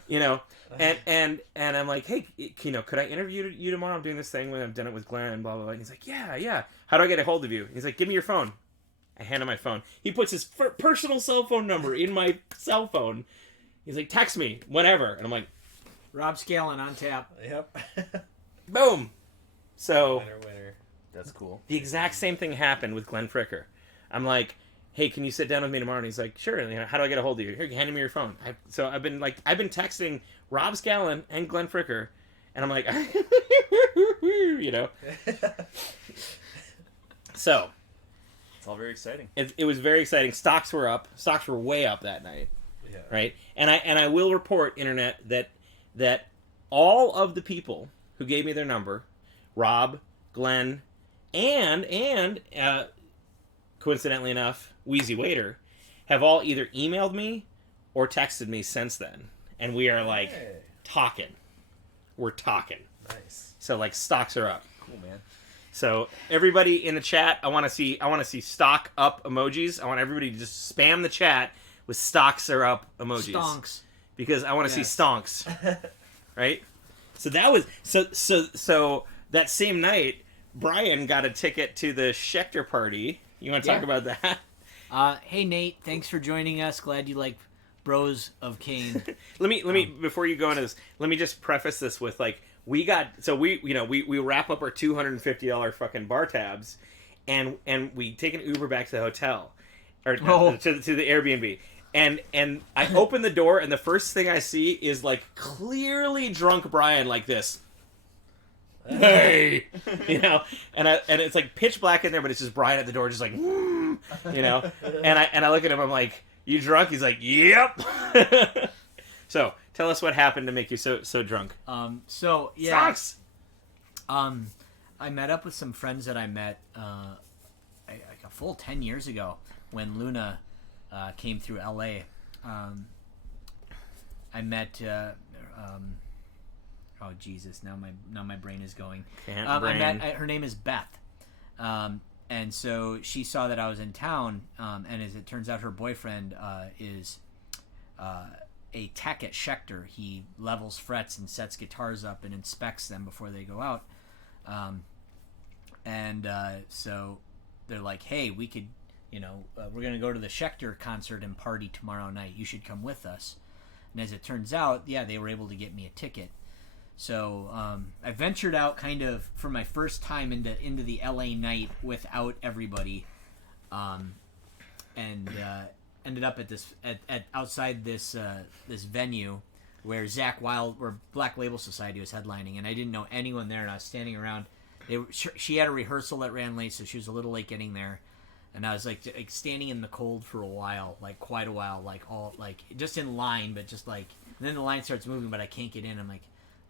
you know. And I'm like, hey, you know, could I interview you tomorrow? I'm doing this thing when I've done it with Glenn and blah, blah, blah. And he's like, yeah. How do I get a hold of you? He's like, give me your phone. I hand him my phone. He puts his personal cell phone number in my cell phone. He's like, text me whenever. And I'm like, Rob Scallon on tap. Yep. boom. So Winner. That's cool. The exact same thing happened with Glenn Fricker. I'm like, hey, can you sit down with me tomorrow? And he's like, sure. And, you know, how do I get a hold of you? Here, hand me your phone. So I've been texting Rob Scallon and Glenn Fricker, And I'm like, you know. So It's all very exciting. it was very exciting. Stocks were up. Stocks were way up that night, Yeah. right? And I will report, internet, that all of the people who gave me their number, Rob, Glenn, and coincidentally enough, Wheezy Waiter, have all either emailed me or texted me since then, and we are like Hey. talking. We're talking. Nice. So like stocks are up. Cool, man. So everybody in the chat, I want to see stock up emojis. I want everybody to just spam the chat with stocks are up emojis Stonks. because I want to see Yes. stonks. Right? So that was so that same night, Brian got a ticket to the Schechter party. You want to talk about that? Hey Nate, thanks for joining us. Glad you like Bros of Kane. Let me before you go into this, let me just preface this with like we wrap up our $250 fucking bar tabs, and we take an Uber back to the hotel or to the Airbnb. And I open the door, and the first thing I see is like clearly drunk Brian like this. Hey, you know, and it's like pitch black in there, but it's just Brian at the door, just like, you know, and I look at him, I'm like, you drunk? He's like, yep. So tell us what happened to make you so drunk. So yeah, Sucks. I met up with some friends that I met like a full 10 years ago when Luna came through LA. I met oh Jesus, now my brain is going. Her name is Beth. And so she saw that I was in town, and as it turns out, her boyfriend is a tech at Schechter. He levels frets and sets guitars up and inspects them before they go out. So they're like, hey, we could, we're going to go to the Schechter concert and party tomorrow night. You should come with us. And as it turns out, yeah, they were able to get me a ticket. So I ventured out kind of for my first time into the LA night without everybody, and ended up at outside this venue where where Black Label Society was headlining, and I didn't know anyone there, and I was standing around. She had a rehearsal that ran late, so she was a little late getting there, and I was like standing in the cold for a while, like quite a while, like all like just in line, but just like, and then the line starts moving, but I can't get in. I'm like,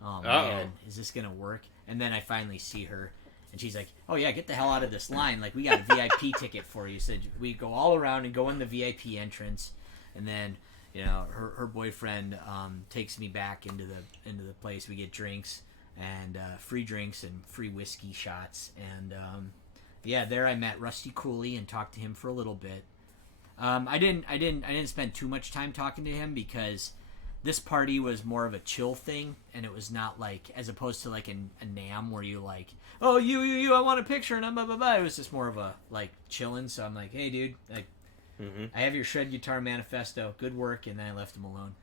oh man, is this gonna work? And then I finally see her, and she's like, oh yeah, get the hell out of this line, like we got a VIP ticket for you. So we go all around and go in the VIP entrance, and then her boyfriend takes me back into the place. We get drinks and free drinks and free whiskey shots, and yeah, there I met Rusty Cooley and talked to him for a little bit. I didn't spend too much time talking to him because this party was more of a chill thing, and it was not like, as opposed to like a NAMM where you like, oh you I want a picture and blah blah blah. It was just more of a like chilling. So I'm like, hey dude, like I have your shred guitar manifesto, good work, and then I left him alone.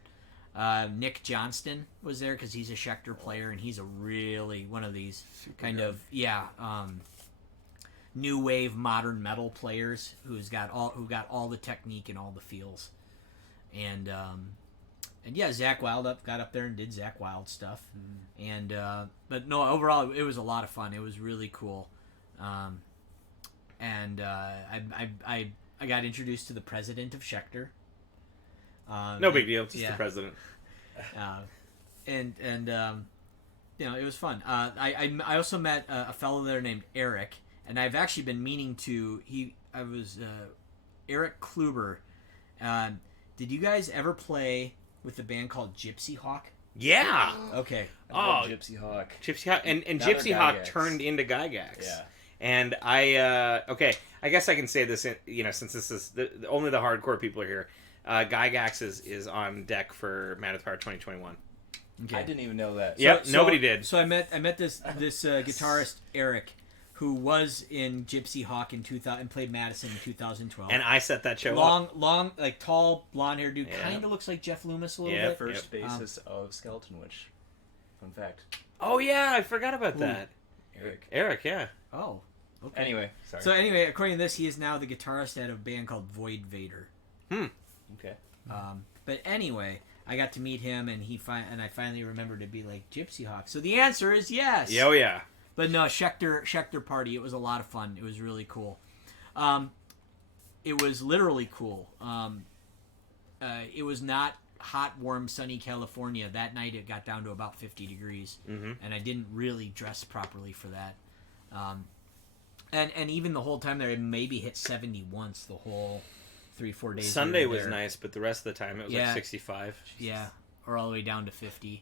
Nick Johnston was there because he's a Schechter player, and he's a really one of these kind of new wave modern metal players who got all the technique and all the feels, and yeah, Zach Wild got up there and did Zach Wild stuff, and but no, overall it was a lot of fun. It was really cool, and I got introduced to the president of Schechter. No big deal, just the president. And it was fun. I also met a fellow there named Eric, and I've actually been meaning to. Eric Kluber. Did you guys ever play with a band called Gypsy Hawk? Yeah. Okay. I love Gypsy Hawk. Gypsy Hawk and Now they're Gypsy Hawk Gygax. turned into Gygax. Yeah. And I guess I can say this, since this is only the hardcore people are here. Gygax is on deck for Man of Power 2021. Okay. I didn't even know that. Yep, nobody did. So I met this guitarist Eric, who was in Gypsy Hawk in 2000 and played Madison in 2012. And I set that show up. Long, like tall, blonde haired dude, Yeah. kind of looks like Jeff Loomis a little Yeah, bit. First bassist of Skeleton Witch. Fun fact. Oh yeah, I forgot about Who? that. Eric, yeah. Oh, okay. Anyway, sorry. So anyway, according to this, he is now the guitarist at a band called Void Vader. Okay. But anyway, I got to meet him, and I finally remembered to be like Gypsy Hawk. So the answer is yes. Oh yeah. But no, Schechter party. It was a lot of fun. It was really cool. It was literally cool. It was not hot, warm, sunny California. That night it got down to about 50 degrees, and I didn't really dress properly for that. And even the whole time there, it maybe hit 70 once the whole 3-4 days. Sunday we were was there. nice, but the rest of the time it was like 65. Yeah, or all the way down to 50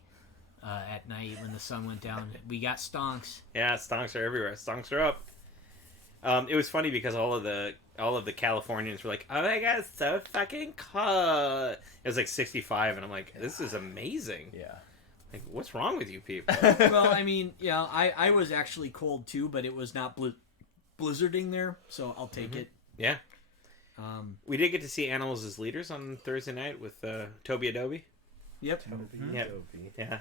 at night when the sun went down. We got stonks. Yeah, stonks are everywhere. Stonks are up. It was funny because all of the Californians were like, "Oh my god, it's so fucking cold." It was like 65, and I'm like, "This is amazing." Yeah. Like, what's wrong with you people? Well, I mean, yeah, I was actually cold too, but it was not blizzarding there, so I'll take it. Yeah. We did get to see Animals as Leaders on Thursday night with Toby Adobe. Yep. Yeah.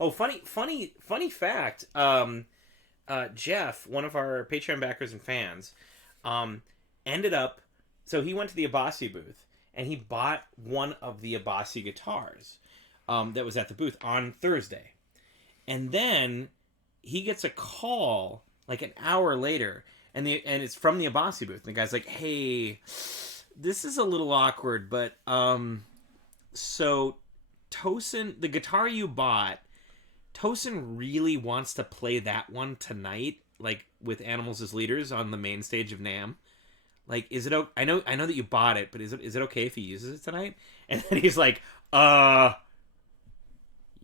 Oh, funny fact. Jeff, one of our Patreon backers and fans, ended up. So he went to the Abasi booth and he bought one of the Abasi guitars that was at the booth on Thursday, and then he gets a call like an hour later, and it's from the Abasi booth. And the guy's like, "Hey, this is a little awkward, but so Tosin, the guitar you bought, Tosin really wants to play that one tonight, like with Animals as Leaders on the main stage of NAMM. Like, is it? I know that you bought it, but is it okay if he uses it tonight?" And then he's like,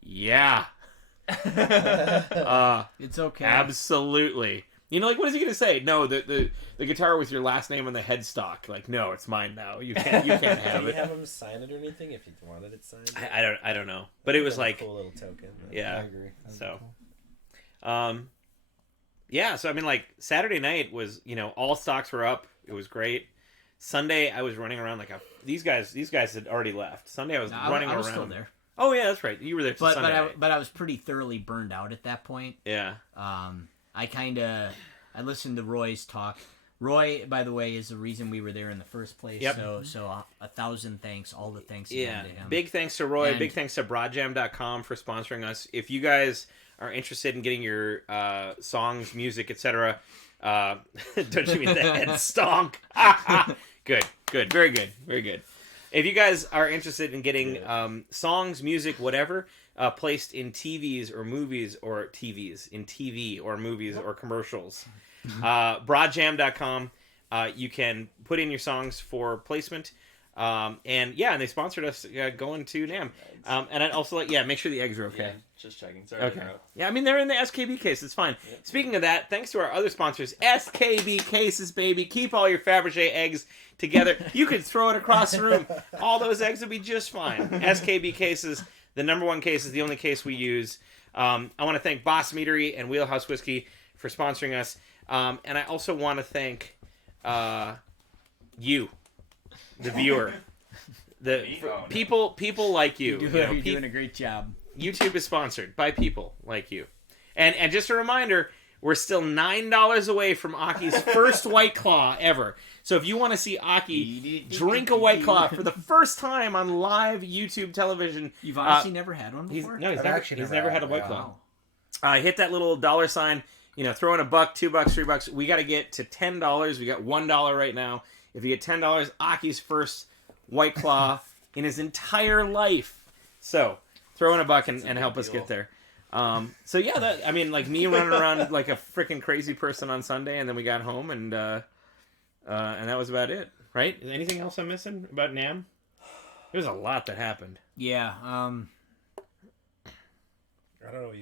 yeah, It's okay. absolutely. You know, like, what is he gonna say? No, the guitar with your last name on the headstock. Like, no, it's mine now. You can't have Do you it. have him sign it or anything if you wanted it signed? I don't know, but it was like, a cool little token. But... yeah. I agree. That'd be So, cool. yeah. So I mean, like, Saturday night was, all stocks were up. It was great. Sunday I was running around like these guys had already left. Sunday I was running I was around. still there, Oh yeah, that's right. You were there till but Sunday. but I was pretty thoroughly burned out at that point. Yeah. I listened to Roy's talk. Roy, by the way, is the reason we were there in the first place. Yep. So 1,000 thanks, all the thanks Yeah. again to him. Big thanks to Roy. And- Big thanks to broadjam.com for sponsoring us. If you guys are interested in getting your songs, music, etc., don't you mean the head stonk? Good. Very good. If you guys are interested in getting songs, music, whatever, placed in TVs or movies or TVs, in TV or movies or commercials, broadjam.com, you can put in your songs for placement. And they sponsored us going to NAMM. And I'd also make sure the eggs are okay. Yeah, just checking. Sorry to Okay. interrupt. Yeah, I mean, they're in the SKB case. It's fine. Yep. Speaking of that, thanks to our other sponsors, SKB Cases, baby. Keep all your Fabergé eggs together. You could throw it across the room. All those eggs will be just fine. SKB Cases, the number one case, is the only case we use. I want to thank Boss Meadery and Wheelhouse Whiskey for sponsoring us. And I also want to thank you, the viewer. People like you. You're doing a great job. YouTube is sponsored by people like you. And just a reminder, we're still $9 away from Aki's first White Claw ever. So if you want to see Aki drink a White Claw for the first time on live YouTube television, You've honestly never had one he's before? never had a White Claw. Wow. Hit that little $sign. Throw in $1, $2, $3. We got to get to $10. We got $1 right now. If you get $10, Aki's first White Claw in his entire life. So throw in $1 and help us get there. So yeah, like me running around like a freaking crazy person on Sunday, and then we got home, and that was about it. Right? Is anything else I'm missing about NAMM? There's a lot that happened. Yeah. I don't know.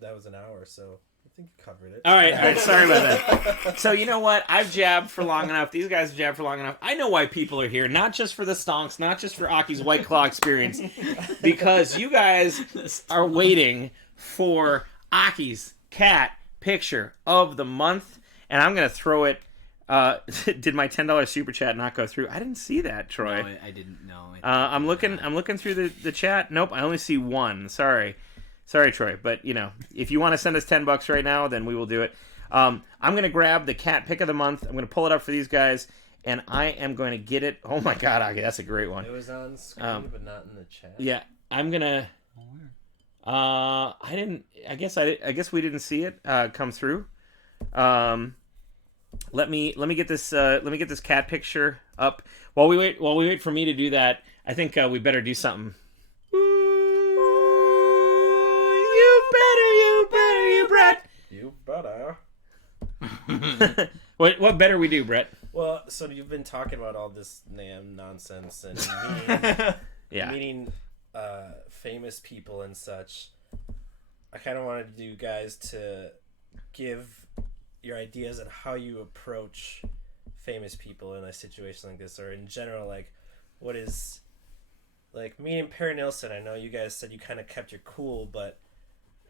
That was an hour, so I think you covered it. All right. Sorry about that. So you know what? I've jabbed for long enough. These guys have jabbed for long enough. I know why people are here. Not just for the stonks, not just for Aki's White Claw experience, because you guys are waiting for Aki's cat picture of the month, and I'm gonna throw it. Did my $10 super chat not go through? I didn't see that, Troy. No, I didn't know. I'm looking through the chat. Nope, I only see one. Sorry, Troy, but if you want to send us $10 right now, then we will do it. I'm gonna grab the cat pick of the month. I'm gonna pull it up for these guys, and I am going to get it. Oh my God, Aki, that's a great one. It was on screen, but not in the chat. Yeah, I'm gonna. I didn't. I guess we didn't see it come through. Let me get this. Let me get this cat picture up. While we wait for me to do that, I think we better do something. You Brett. You better. What better we do, Brett? Well, so you've been talking about all this nonsense and meeting famous people and such. I kind of wanted you guys to give your ideas on how you approach famous people in a situation like this, or in general, like what is like meeting Perry Nilsson. I know you guys said you kind of kept your cool, but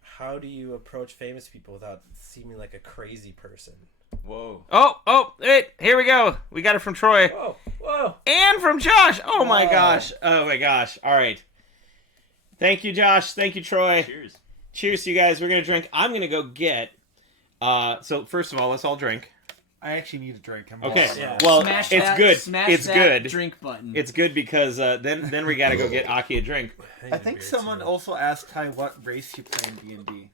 how do you approach famous people without seeming like a crazy person? Whoa. Oh, hey, here we go. We got it from Troy. Whoa. And from Josh. Oh my gosh. All right. Thank you, Josh. Thank you, Troy. Cheers, you guys. We're going to drink. I'm going to go get... So, first of all, let's all drink. I actually need a drink. I'm Okay. lost. Yeah. Well, Smash it's that, good. Smash It's that good. drink button. It's good because then we got to go get Aki a drink. I think someone also asked Ty what race you play in D&D.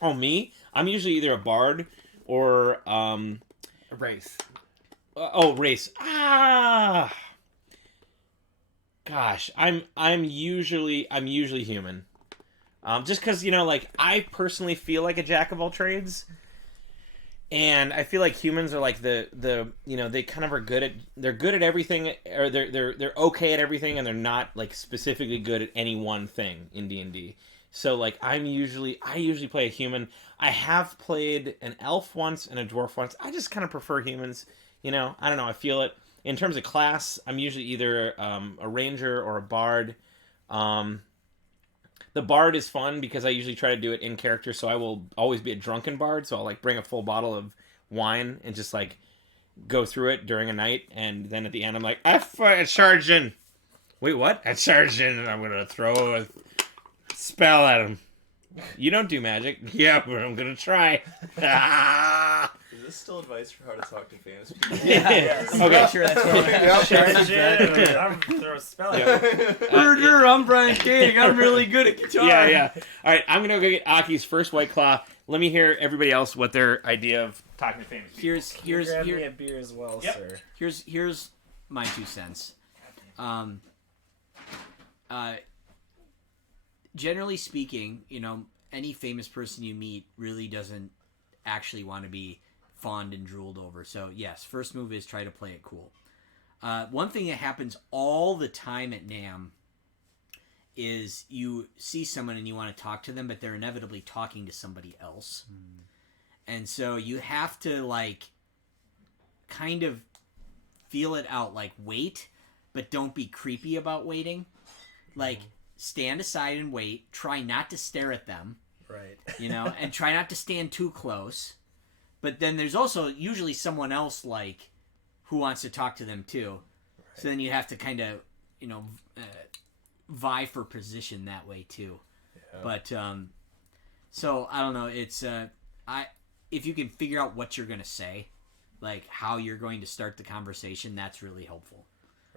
Oh, me? I'm usually either a bard or... A race. Race. Gosh, I'm usually human. Just because, like, I personally feel like a jack of all trades. And I feel like humans are like the they kind of are they're good at everything, or they're okay at everything, and they're not like specifically good at any one thing in D&D. So like I usually play a human. I have played an elf once and a dwarf once. I just kind of prefer humans. I don't know. I feel it. In terms of class, I'm usually either a ranger or a bard. The bard is fun because I usually try to do it in character, so I will always be a drunken bard. So I'll like bring a full bottle of wine and just like go through it during a night, and then at the end I'm like, a sergeant. Wait, what? A sergeant, and I'm gonna throw a spell at him. You don't do magic. Yeah, but I'm gonna try. Is this still advice for how to talk to famous people? Yeah. I'm Okay. pretty sure that's right. I'm throw a spell Yeah. at Murder, I'm Brian Koenig. I'm really good at guitar. Yeah. All right, I'm gonna go get Aki's first White Claw. Let me hear everybody else what their idea of talking to famous people. Grab me a beer as well, Yep. sir. Here's my 2 cents. Generally speaking, any famous person you meet really doesn't actually want to be fawned and drooled over. So yes, first move is try to play it cool. One thing that happens all the time at NAMM is you see someone and you want to talk to them, but they're inevitably talking to somebody else. And so you have to kind of feel it out, wait, but don't be creepy about waiting. Stand aside and wait. Try not to stare at them. Right. And try not to stand too close. But then there's also usually someone else who wants to talk to them too. Right. So then you have to kind of vie for position that way too. Yeah. But so I don't know. It's if you can figure out what you're gonna say, how you're going to start the conversation, that's really helpful.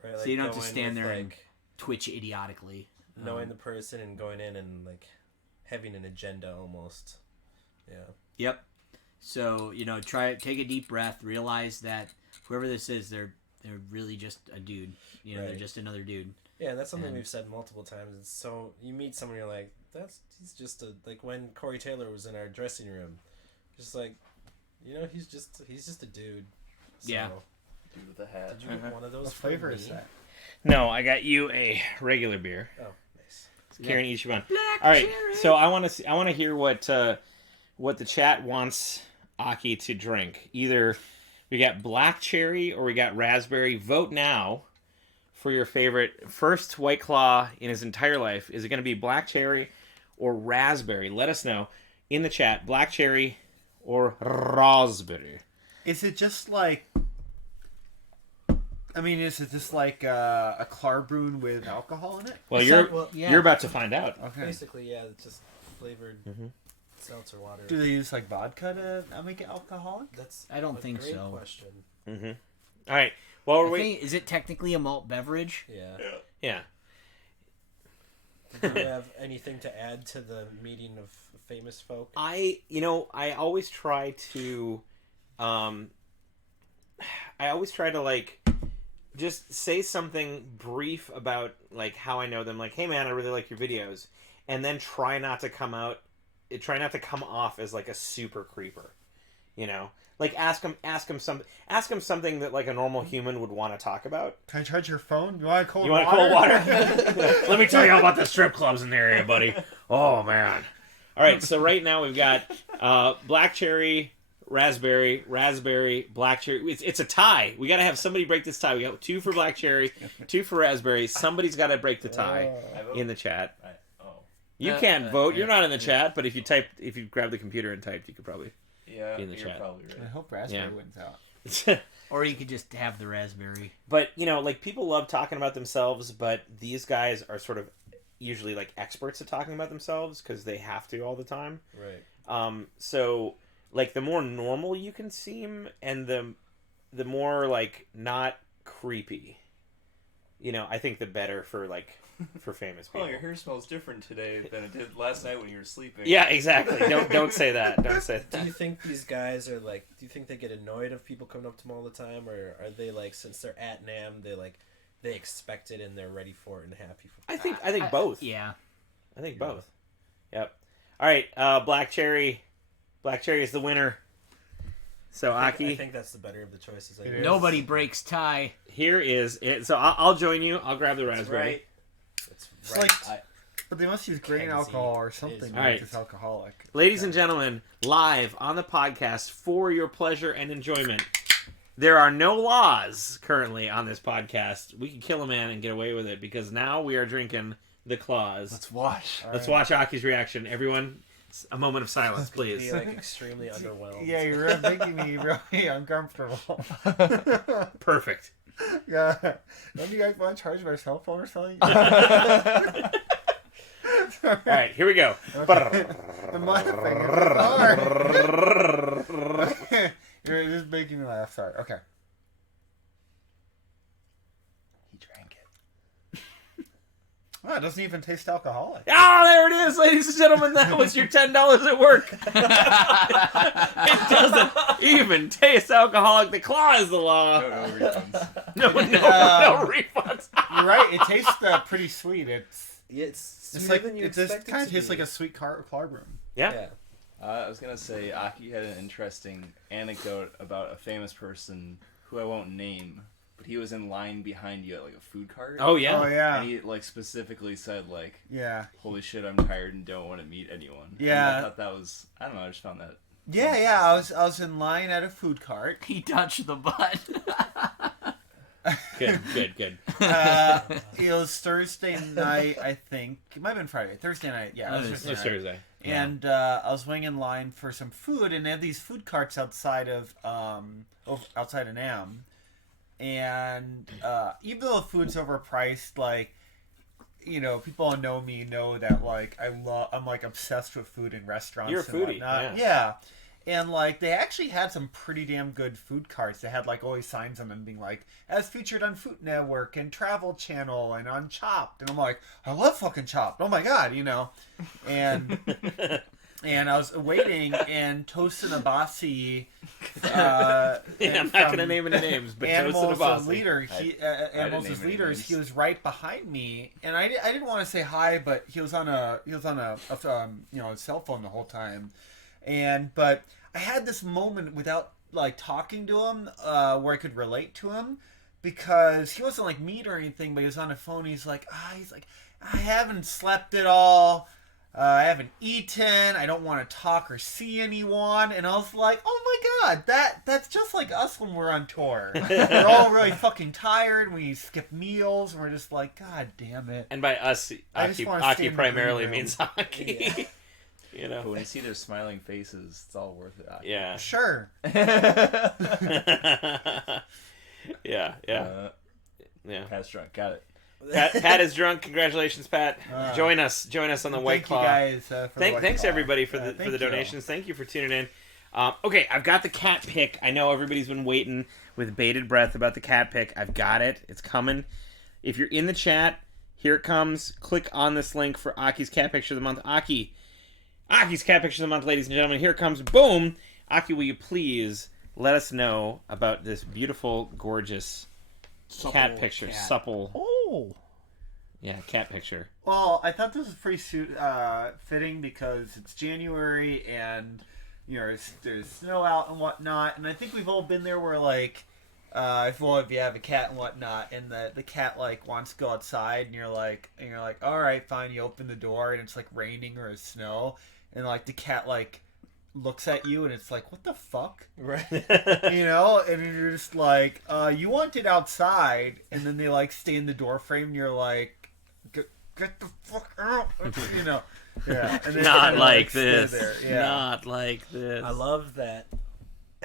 Right, so you don't have to stand there and twitch idiotically. Knowing the person and going in and having an agenda almost. Yeah. Yep. So, take a deep breath, realize that whoever this is, they're really just a dude. Right. They're just another dude. Yeah, and that's something we've said multiple times. It's so you meet someone, you're like, he's just when Corey Taylor was in our dressing room, just he's just a dude. So, yeah. Dude with a hat. Did you get one of those? What flavor is that? No, I got you a regular beer. Oh, nice. Karen, each one. Black All right, cherry. so I want to hear what the chat wants Aki to drink. Either we got black cherry or we got raspberry. Vote now for your favorite first White Claw in his entire life. Is it going to be black cherry or raspberry? Let us know in the chat. Black cherry or raspberry. Is it just is it just a Clarbrune with alcohol in it? Well, yeah. you're about to find out. Okay. Basically, yeah, it's just flavored seltzer water. Do they use vodka to make it alcoholic? That's I don't think great so. Question. Mm-hmm. All right. Well, we're waiting. Is it technically a malt beverage? Yeah. Yeah. Do you have anything to add to the meeting of famous folk? I always try to, like just say something brief about like how I know them. Like, hey man, I really like your videos, and then try not to come off as like a super creeper. You know, like ask them something that like a normal human would want to talk about. Can I charge your phone? You want cold cold water? Let me tell you all about the strip clubs in the area, buddy. Oh man. All right, so right now we've got black cherry, raspberry, black cherry. It's a tie. We got to have somebody break this tie. We got 2 for black cherry, 2 for raspberry. Somebody's got to break the tie in the chat. You can't vote. You're not in the chat, but if you grab the computer and typed, you could probably be in the chat. Probably right. I hope raspberry wins out. Or you could just have the raspberry. But, like, people love talking about themselves, but these guys are sort of usually, like, experts at talking about themselves because they have to all the time. Right. So, like, the more normal you can seem and the more, like, not creepy, I think the better for, like, for famous people. Oh, your hair smells different today than it did last night when you were sleeping. Yeah, exactly. Don't say that. Don't say that. Do you think these guys are like? Do you think they get annoyed of people coming up to them all the time, or are they like, since they're at NAMM, they expect it and they're ready for it and happy for it? I think both. Yeah, I think both. Yep. All right. Black cherry is the winner. So Aki, I think that's the better of the choices. nobody breaks tie. Here is it. So I'll join you. I'll grab the raspberry. That's It's right. but they must use grain alcohol or something to All right. make this alcoholic. Ladies and gentlemen, live on the podcast for your pleasure and enjoyment. There are no laws currently on this podcast. We can kill a man and get away with it because now we are drinking the claws. Let's watch. Let's watch Aki's reaction. Everyone, a moment of silence, Be please. like extremely underwhelmed. Yeah, you're making me really uncomfortable. Perfect. Yeah. Don't you guys want to charge my cell phone or something? All right, here we go. My fingers are sorry. You're just making me laugh. Sorry. Okay. He drank it. Oh, it doesn't even taste alcoholic. Ah, there it is, ladies and gentlemen. That was your $10 at work. It doesn't even taste alcoholic. The claw is the law. No refunds. No refunds. You're right. It tastes pretty sweet. It's It's like than you it just expect kind it of to tastes be. like a sweet cardroom. Yeah. I was gonna say Aki had an interesting anecdote about a famous person who I won't name, but he was in line behind you at like a food cart. Oh yeah. Oh yeah. And he like specifically said like, Yeah. "Holy shit, I'm tired and don't want to meet anyone." Yeah. And I thought that was, I don't know, I just found that. Yeah. I was in line at a food cart. He touched the butt. Good. It was Thursday night, I think. It might have been Friday. Thursday night. Yeah, it was It's Thursday night. Thursday. And I was waiting in line for some food, and they had these food carts outside of NAMM. And even though the food's overpriced, like, people who know me know that like I'm like obsessed with food in restaurants. You're a and foodie, whatnot. yeah. And like they actually had some pretty damn good food carts. They had like always signs on them being like, as featured on Food Network and Travel Channel and on Chopped. And I'm like, I love fucking Chopped. Oh my god, And and I was waiting, and Tosin Abasi. I'm not gonna name any names, but Animals Tosin as Abasi. leader, Animals name as any leaders. names. He was right behind me, and I didn't want to say hi, but he was on a cell phone the whole time, but I had this moment without like talking to him, where I could relate to him, because he wasn't like mean or anything, but he was on a phone. He's like, I haven't slept at all. I haven't eaten. I don't want to talk or see anyone. And I was like, oh my god, that's just like us when we're on tour. We're all really fucking tired. We skip meals. And we're just like, god damn it. And by us, I just Aki wanna stay in the primarily green room. means hockey. But when you see their smiling faces, it's all worth it. Aki. Yeah. Sure. Yeah. Pat's drunk. Got it. Pat is drunk. Congratulations, Pat. Join us on the White Thank Claw. you guys for the White Thanks Claw. everybody for Thank the you. donations. Thank you for tuning in. Okay, I've got the cat pick. I know everybody's been waiting with bated breath about the cat pick. I've got it. It's coming. If you're in the chat, Here it comes. Click on this link for Aki's cat picture of the month. Aki's cat picture of the month, ladies and gentlemen. Here it comes. Boom. Aki, will you please let us know about this beautiful, gorgeous cat picture? Cat. Supple. Oh. Yeah, cat picture. Well, I thought this was pretty fitting because it's January and there's snow out and whatnot, and I think we've all been there where like if you have a cat and whatnot, and the cat like wants to go outside, and you're like all right, fine. You open the door and it's like raining or it's snow, and like the cat like looks at you and it's like, what the fuck? Right. And you're just like, you want it outside, and then they like stay in the door frame, and you're like, get the fuck out, Yeah. And then Not they, like stay this. there. Yeah. Not like this. I love that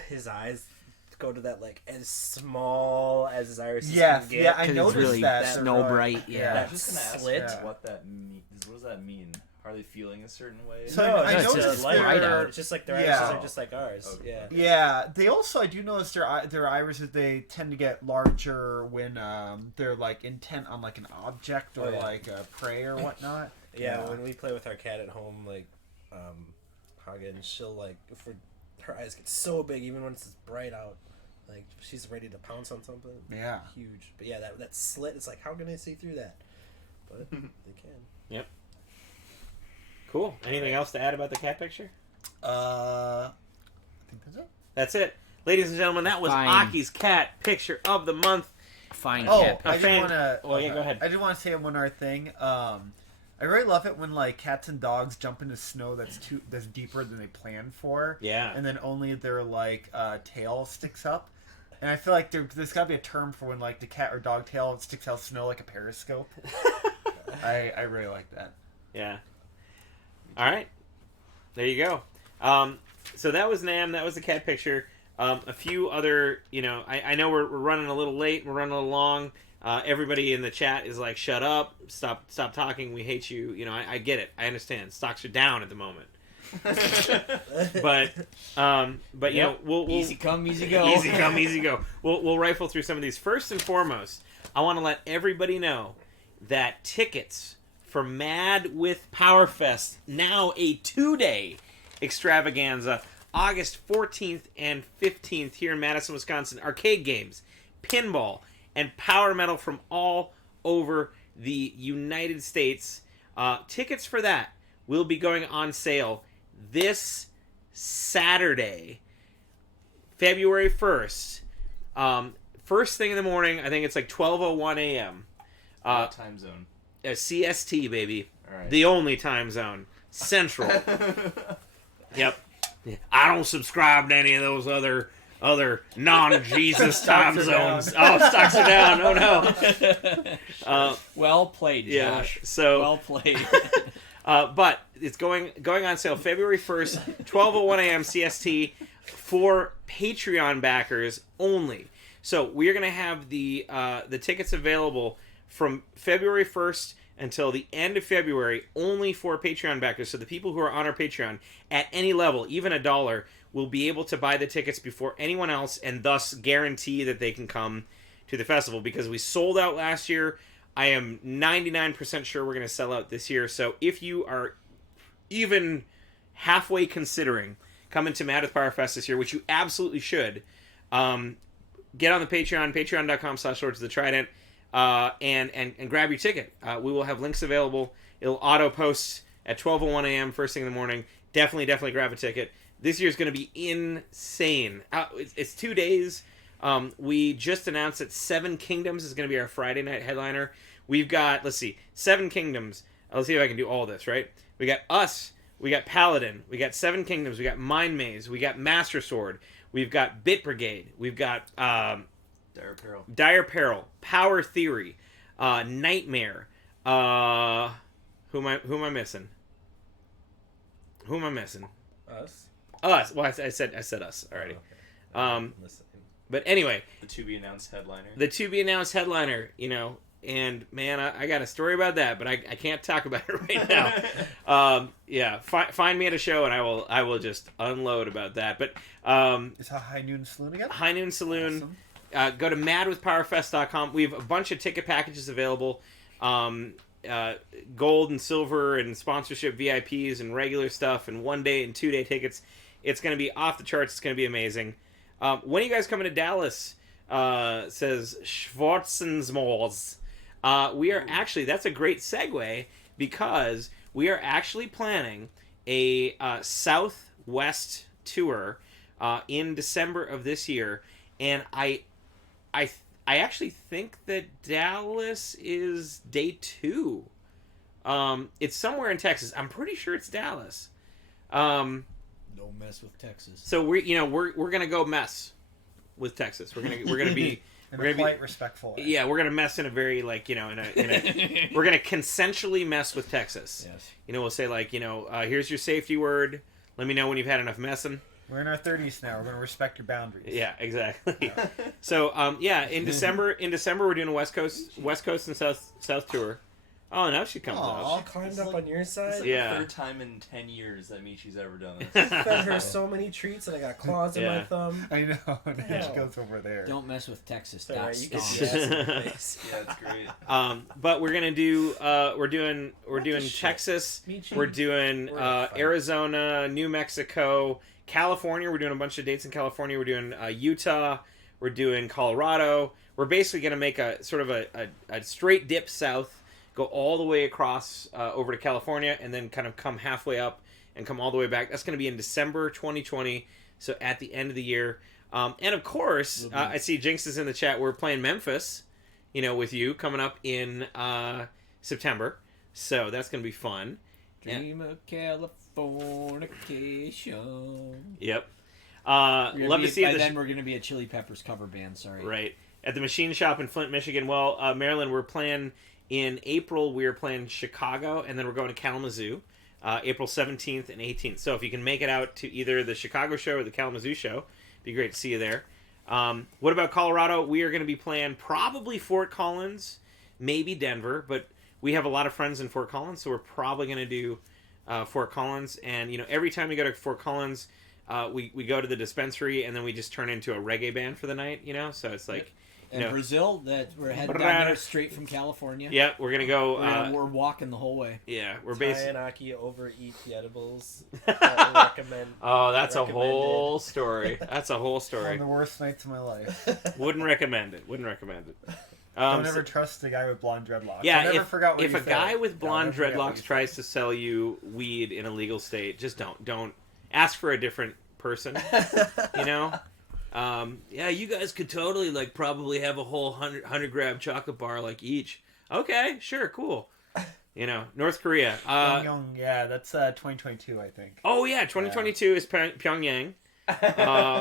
his eyes go to that like as small as his irises Yes, can get. yeah, I 'Cause it's noticed really that. snow bright, yeah. I That was just gonna ask slit. what that means. What does that mean? Are they feeling a certain way? So No, I it's noticed just light bright out. out. It's just like their Yeah. irises are just like ours. Okay. Yeah. Yeah, they also, I do notice their irises, they tend to get larger when they're like intent on like an object or Oh, yeah. like a prey or whatnot. Yeah, when we play with our cat at home, like Hagen, she'll like her eyes get so big even when it's bright out, like she's ready to pounce on something. Yeah. Huge. But yeah, that slit, it's like, how can they see through that? But they can. Yep. Cool. Anything else to add about the cat picture? I think that's it. That's it. Ladies and gentlemen, that was Fine. Aki's cat picture of the month. Fine Oh, cat. I fan- did want to. Oh, yeah, go ahead. I did want to say one other thing. I really love it when like cats and dogs jump into snow that's deeper than they planned for. Yeah. And then only their like tail sticks up. And I feel like there's got to be a term for when like the cat or dog tail sticks out of snow like a periscope. I really like that. Yeah. All right. There you go. So that was Nam. That was the cat picture. A few other, I know we're running a little late. We're running a little long. Everybody in the chat is like, shut up. Stop talking. We hate you. I get it. I understand. Stocks are down at the moment. but we'll Easy come, easy go. Easy come, easy go. We'll rifle through some of these. First and foremost, I want to let everybody know that tickets for Mad with Powerfest, now a 2-day extravaganza, August 14th and 15th here in Madison, Wisconsin. Arcade games, pinball, and power metal from all over the United States. Tickets for that will be going on sale this Saturday, February 1st. First thing in the morning, I think it's like 12:01 a.m. What time zone? CST, baby. All right. The only time zone. Central. Yep. I don't subscribe to any of those other non-Jesus time zones. Oh, stocks are down. Oh, no. Well played, Yeah. Josh. So, Well played. but it's going on sale February 1st, 12:01 a.m. CST for Patreon backers only. So we are going to have the tickets available from February 1st until the end of February, only for Patreon backers. So the people who are on our Patreon at any level, even $1, will be able to buy the tickets before anyone else, and thus guarantee that they can come to the festival, because we sold out last year. I am 99% sure we're going to sell out this year. So if you are even halfway considering coming to Mad with Power Fest this year, which you absolutely should, get on the Patreon, patreon.com/Lords of the Trident, and grab your ticket. We will have links available. It'll auto-post at 12:01 a.m. first thing in the morning. Definitely grab a ticket. This year's going to be insane. It's 2 days. We just announced that Seven Kingdoms is going to be our Friday night headliner. We've got, Seven Kingdoms. Let's see if I can do all this, right? We got us. We got Paladin. We got Seven Kingdoms. We got Mind Maze. We got Master Sword. We've got Bit Brigade. We've got Dire Peril. Power Theory. Nightmare. Who am I missing? Who am I missing? Us? Us. Well, I said us already. Okay. Listen. But anyway, The to-be-announced headliner. the to-be-announced headliner, and man, I got a story about that, but I can't talk about it right now. Yeah, find me at a show, and I will just unload about that. But Is that High Noon Saloon again? High Noon Saloon. Awesome. Go to madwithpowerfest.com. We have a bunch of ticket packages available. gold and silver and sponsorship VIPs and regular stuff and 1-day and 2-day tickets. It's going to be off the charts. It's going to be amazing. When are you guys coming to Dallas? Says Schwarzensmalls. We are actually, that's a great segue because we are actually planning a Southwest tour in December of this year, and I actually think that Dallas is day 2. It's somewhere in Texas. I'm pretty sure it's Dallas. Don't mess with Texas. So we're gonna go mess with Texas. We're gonna be quite respectful. Yeah, we're gonna mess in a very we're gonna consensually mess with Texas. Yes. We'll say here's your safety word. Let me know when you've had enough messing. We're in our 30s now. We're going to respect your boundaries. Yeah, exactly. Yeah. So, in December we're doing a West Coast and South tour. Oh, now she comes up. She climbed up on your side? It's Yeah. the third time in 10 years that Michi's ever done this. Fed her so many treats and I got claws in my thumb. I know. And Hell. she goes over there. Don't mess with Texas. Sorry, That's you can staunch. see ass in your face. Yeah, it's great. But we're gonna do we're doing Texas. Michi. We're doing We're gonna fight. Arizona, New Mexico, California. We're doing a bunch of dates in California. We're doing Utah. We're doing Colorado. We're basically gonna make a sort of a straight dip south. Go all the way across over to California, and then kind of come halfway up and come all the way back. That's going to be in December 2020, so at the end of the year. And of course, I see Jinx is in the chat. We're playing Memphis, with you coming up in September, so that's going to be fun. Dream of Californication. Yep. Love to see by it. then we're going to be a Chili Peppers cover band. Sorry. Right at the Machine Shop in Flint, Michigan. Well, Maryland, we're playing. In April, we are playing Chicago, and then we're going to Kalamazoo, April 17th and 18th. So if you can make it out to either the Chicago show or the Kalamazoo show, it'd be great to see you there. What about Colorado? We are going to be playing probably Fort Collins, maybe Denver, but we have a lot of friends in Fort Collins, so we're probably going to do Fort Collins. And, every time we go to Fort Collins, we go to the dispensary, and then we just turn into a reggae band for the night, so it's like... And Brazil, that we're heading down there straight from California. Yeah, we're gonna go. We're walking the whole way. Yeah, we're Ty basically. and Aki overeat the edibles. Recommend. Oh, that's a recommended. whole story. That's a whole One story. of the worst nights of my life. Wouldn't recommend it. Don't ever trust a guy with blonde dreadlocks. Yeah, I never forgot what if he a said. guy with I'll blonde never forget what dreadlocks he tries said. to sell you weed in a legal state, just don't ask for a different person. Yeah, you guys could totally probably have a whole 100 gram chocolate bar each. Okay, sure, cool. North Korea. Pyongyang, yeah, that's 2022, I think. Oh yeah, 2022 is Pyongyang.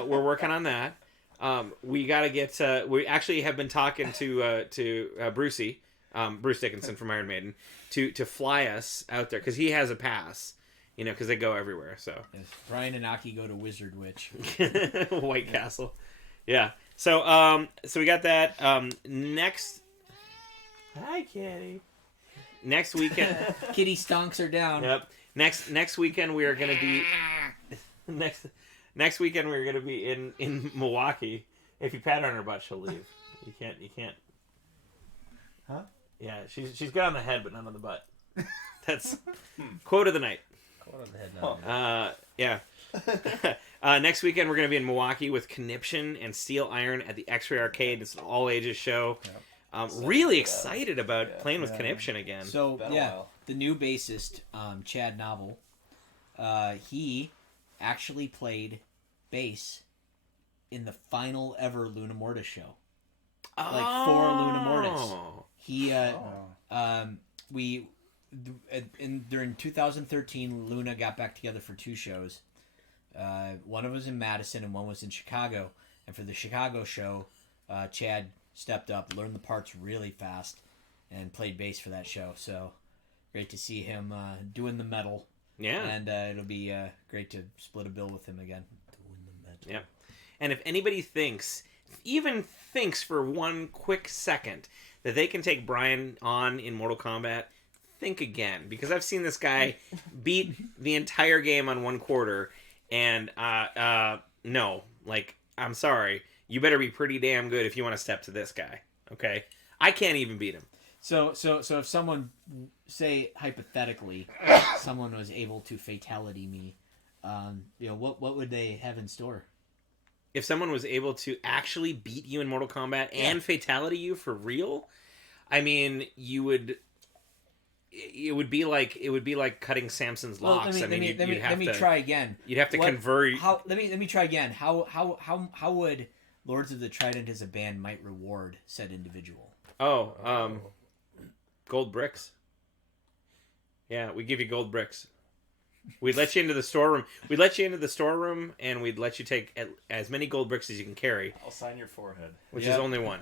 We're working on that. We gotta get. We actually have been talking to Brucey, Bruce Dickinson from Iron Maiden, to fly us out there because he has a pass. Because they go everywhere. So Yes. Brian and Aki go to Wizard Witch. White Castle, yeah. So so we got that. Next. Hi, Kitty. Next weekend. Kitty stonks are down. Yep. Next weekend we are gonna be. Next weekend we're gonna be in Milwaukee. If you pat her on her butt, she'll leave. You can't. Huh? Yeah, she's good on the head, but not on the butt. That's quote of the night. Go on the head now. Yeah. Next weekend we're gonna be in Milwaukee with Conniption and Steel Iron at the X-Ray Arcade. It's an all ages show. Yep. Really excited about playing with Yeah. Conniption again. So Been a yeah, while. the new bassist, Chad Novel, he actually played bass in the final ever Luna Mortis show. For Luna Mortis. He during 2013, Luna got back together for 2 shows. One of them was in Madison and one was in Chicago. And for the Chicago show, Chad stepped up, learned the parts really fast, and played bass for that show. So great to see him doing the metal. Yeah. And it'll be great to split a bill with him again. Doing the metal. Yep. And if anybody even thinks for one quick second that they can take Brian on in Mortal Kombat, think again. Because I've seen this guy beat the entire game on 1 quarter, and no. I'm sorry. You better be pretty damn good if you want to step to this guy. Okay? I can't even beat him. So if someone, say hypothetically, someone was able to fatality me, what would they have in store? If someone was able to actually beat you in Mortal Kombat and fatality you for real, I mean, you would. It would be like cutting Samson's locks. Let me try again. You'd have to convert. Let me try again. How would Lords of the Trident as a band might reward said individual? Gold bricks. Yeah, we give you gold bricks. We'd let you into the storeroom. And we'd let you take as many gold bricks as you can carry. I'll sign your forehead. Which is only one.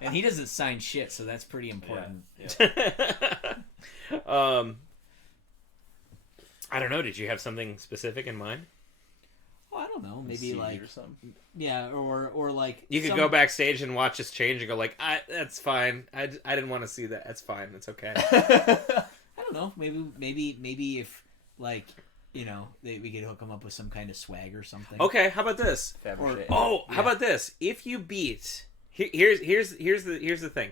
And he doesn't sign shit, so that's pretty important. Yeah. I don't know. Did you have something specific in mind? Oh, I don't know. Maybe CD like or something. Yeah, or like you could go backstage and watch us change and go like, that's fine. I didn't want to see that. That's fine. It's okay. I don't know. Maybe if like we could hook them up with some kind of swag or something. Okay, how about this? How about this? If you beat here's the thing.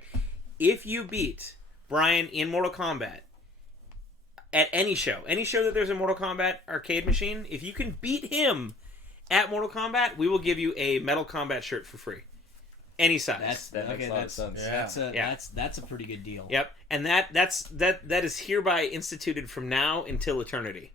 If you beat Brian in Mortal Kombat at any show that there's a Mortal Kombat arcade machine, if you can beat him at Mortal Kombat, we will give you a Metal Kombat shirt for free. Any size. That makes a lot of sense. That's a pretty good deal. Yep. And that is hereby instituted from now until eternity.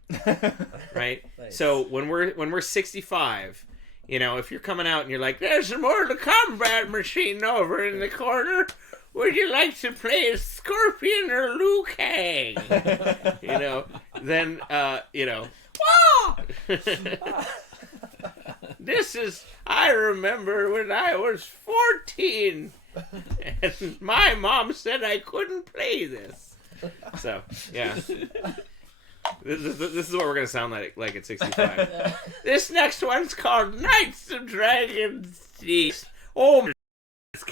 Right? Nice. So when we're 65, if you're coming out and you're like, there's a Mortal Kombat machine over in the corner, would you like to play as Scorpion or Liu Kang? Then this is, I remember when I was 14 and my mom said I couldn't play this. So, yeah. This is what we're going to sound like at 65. This next one's called Knights of Dragon's Teeth. Oh,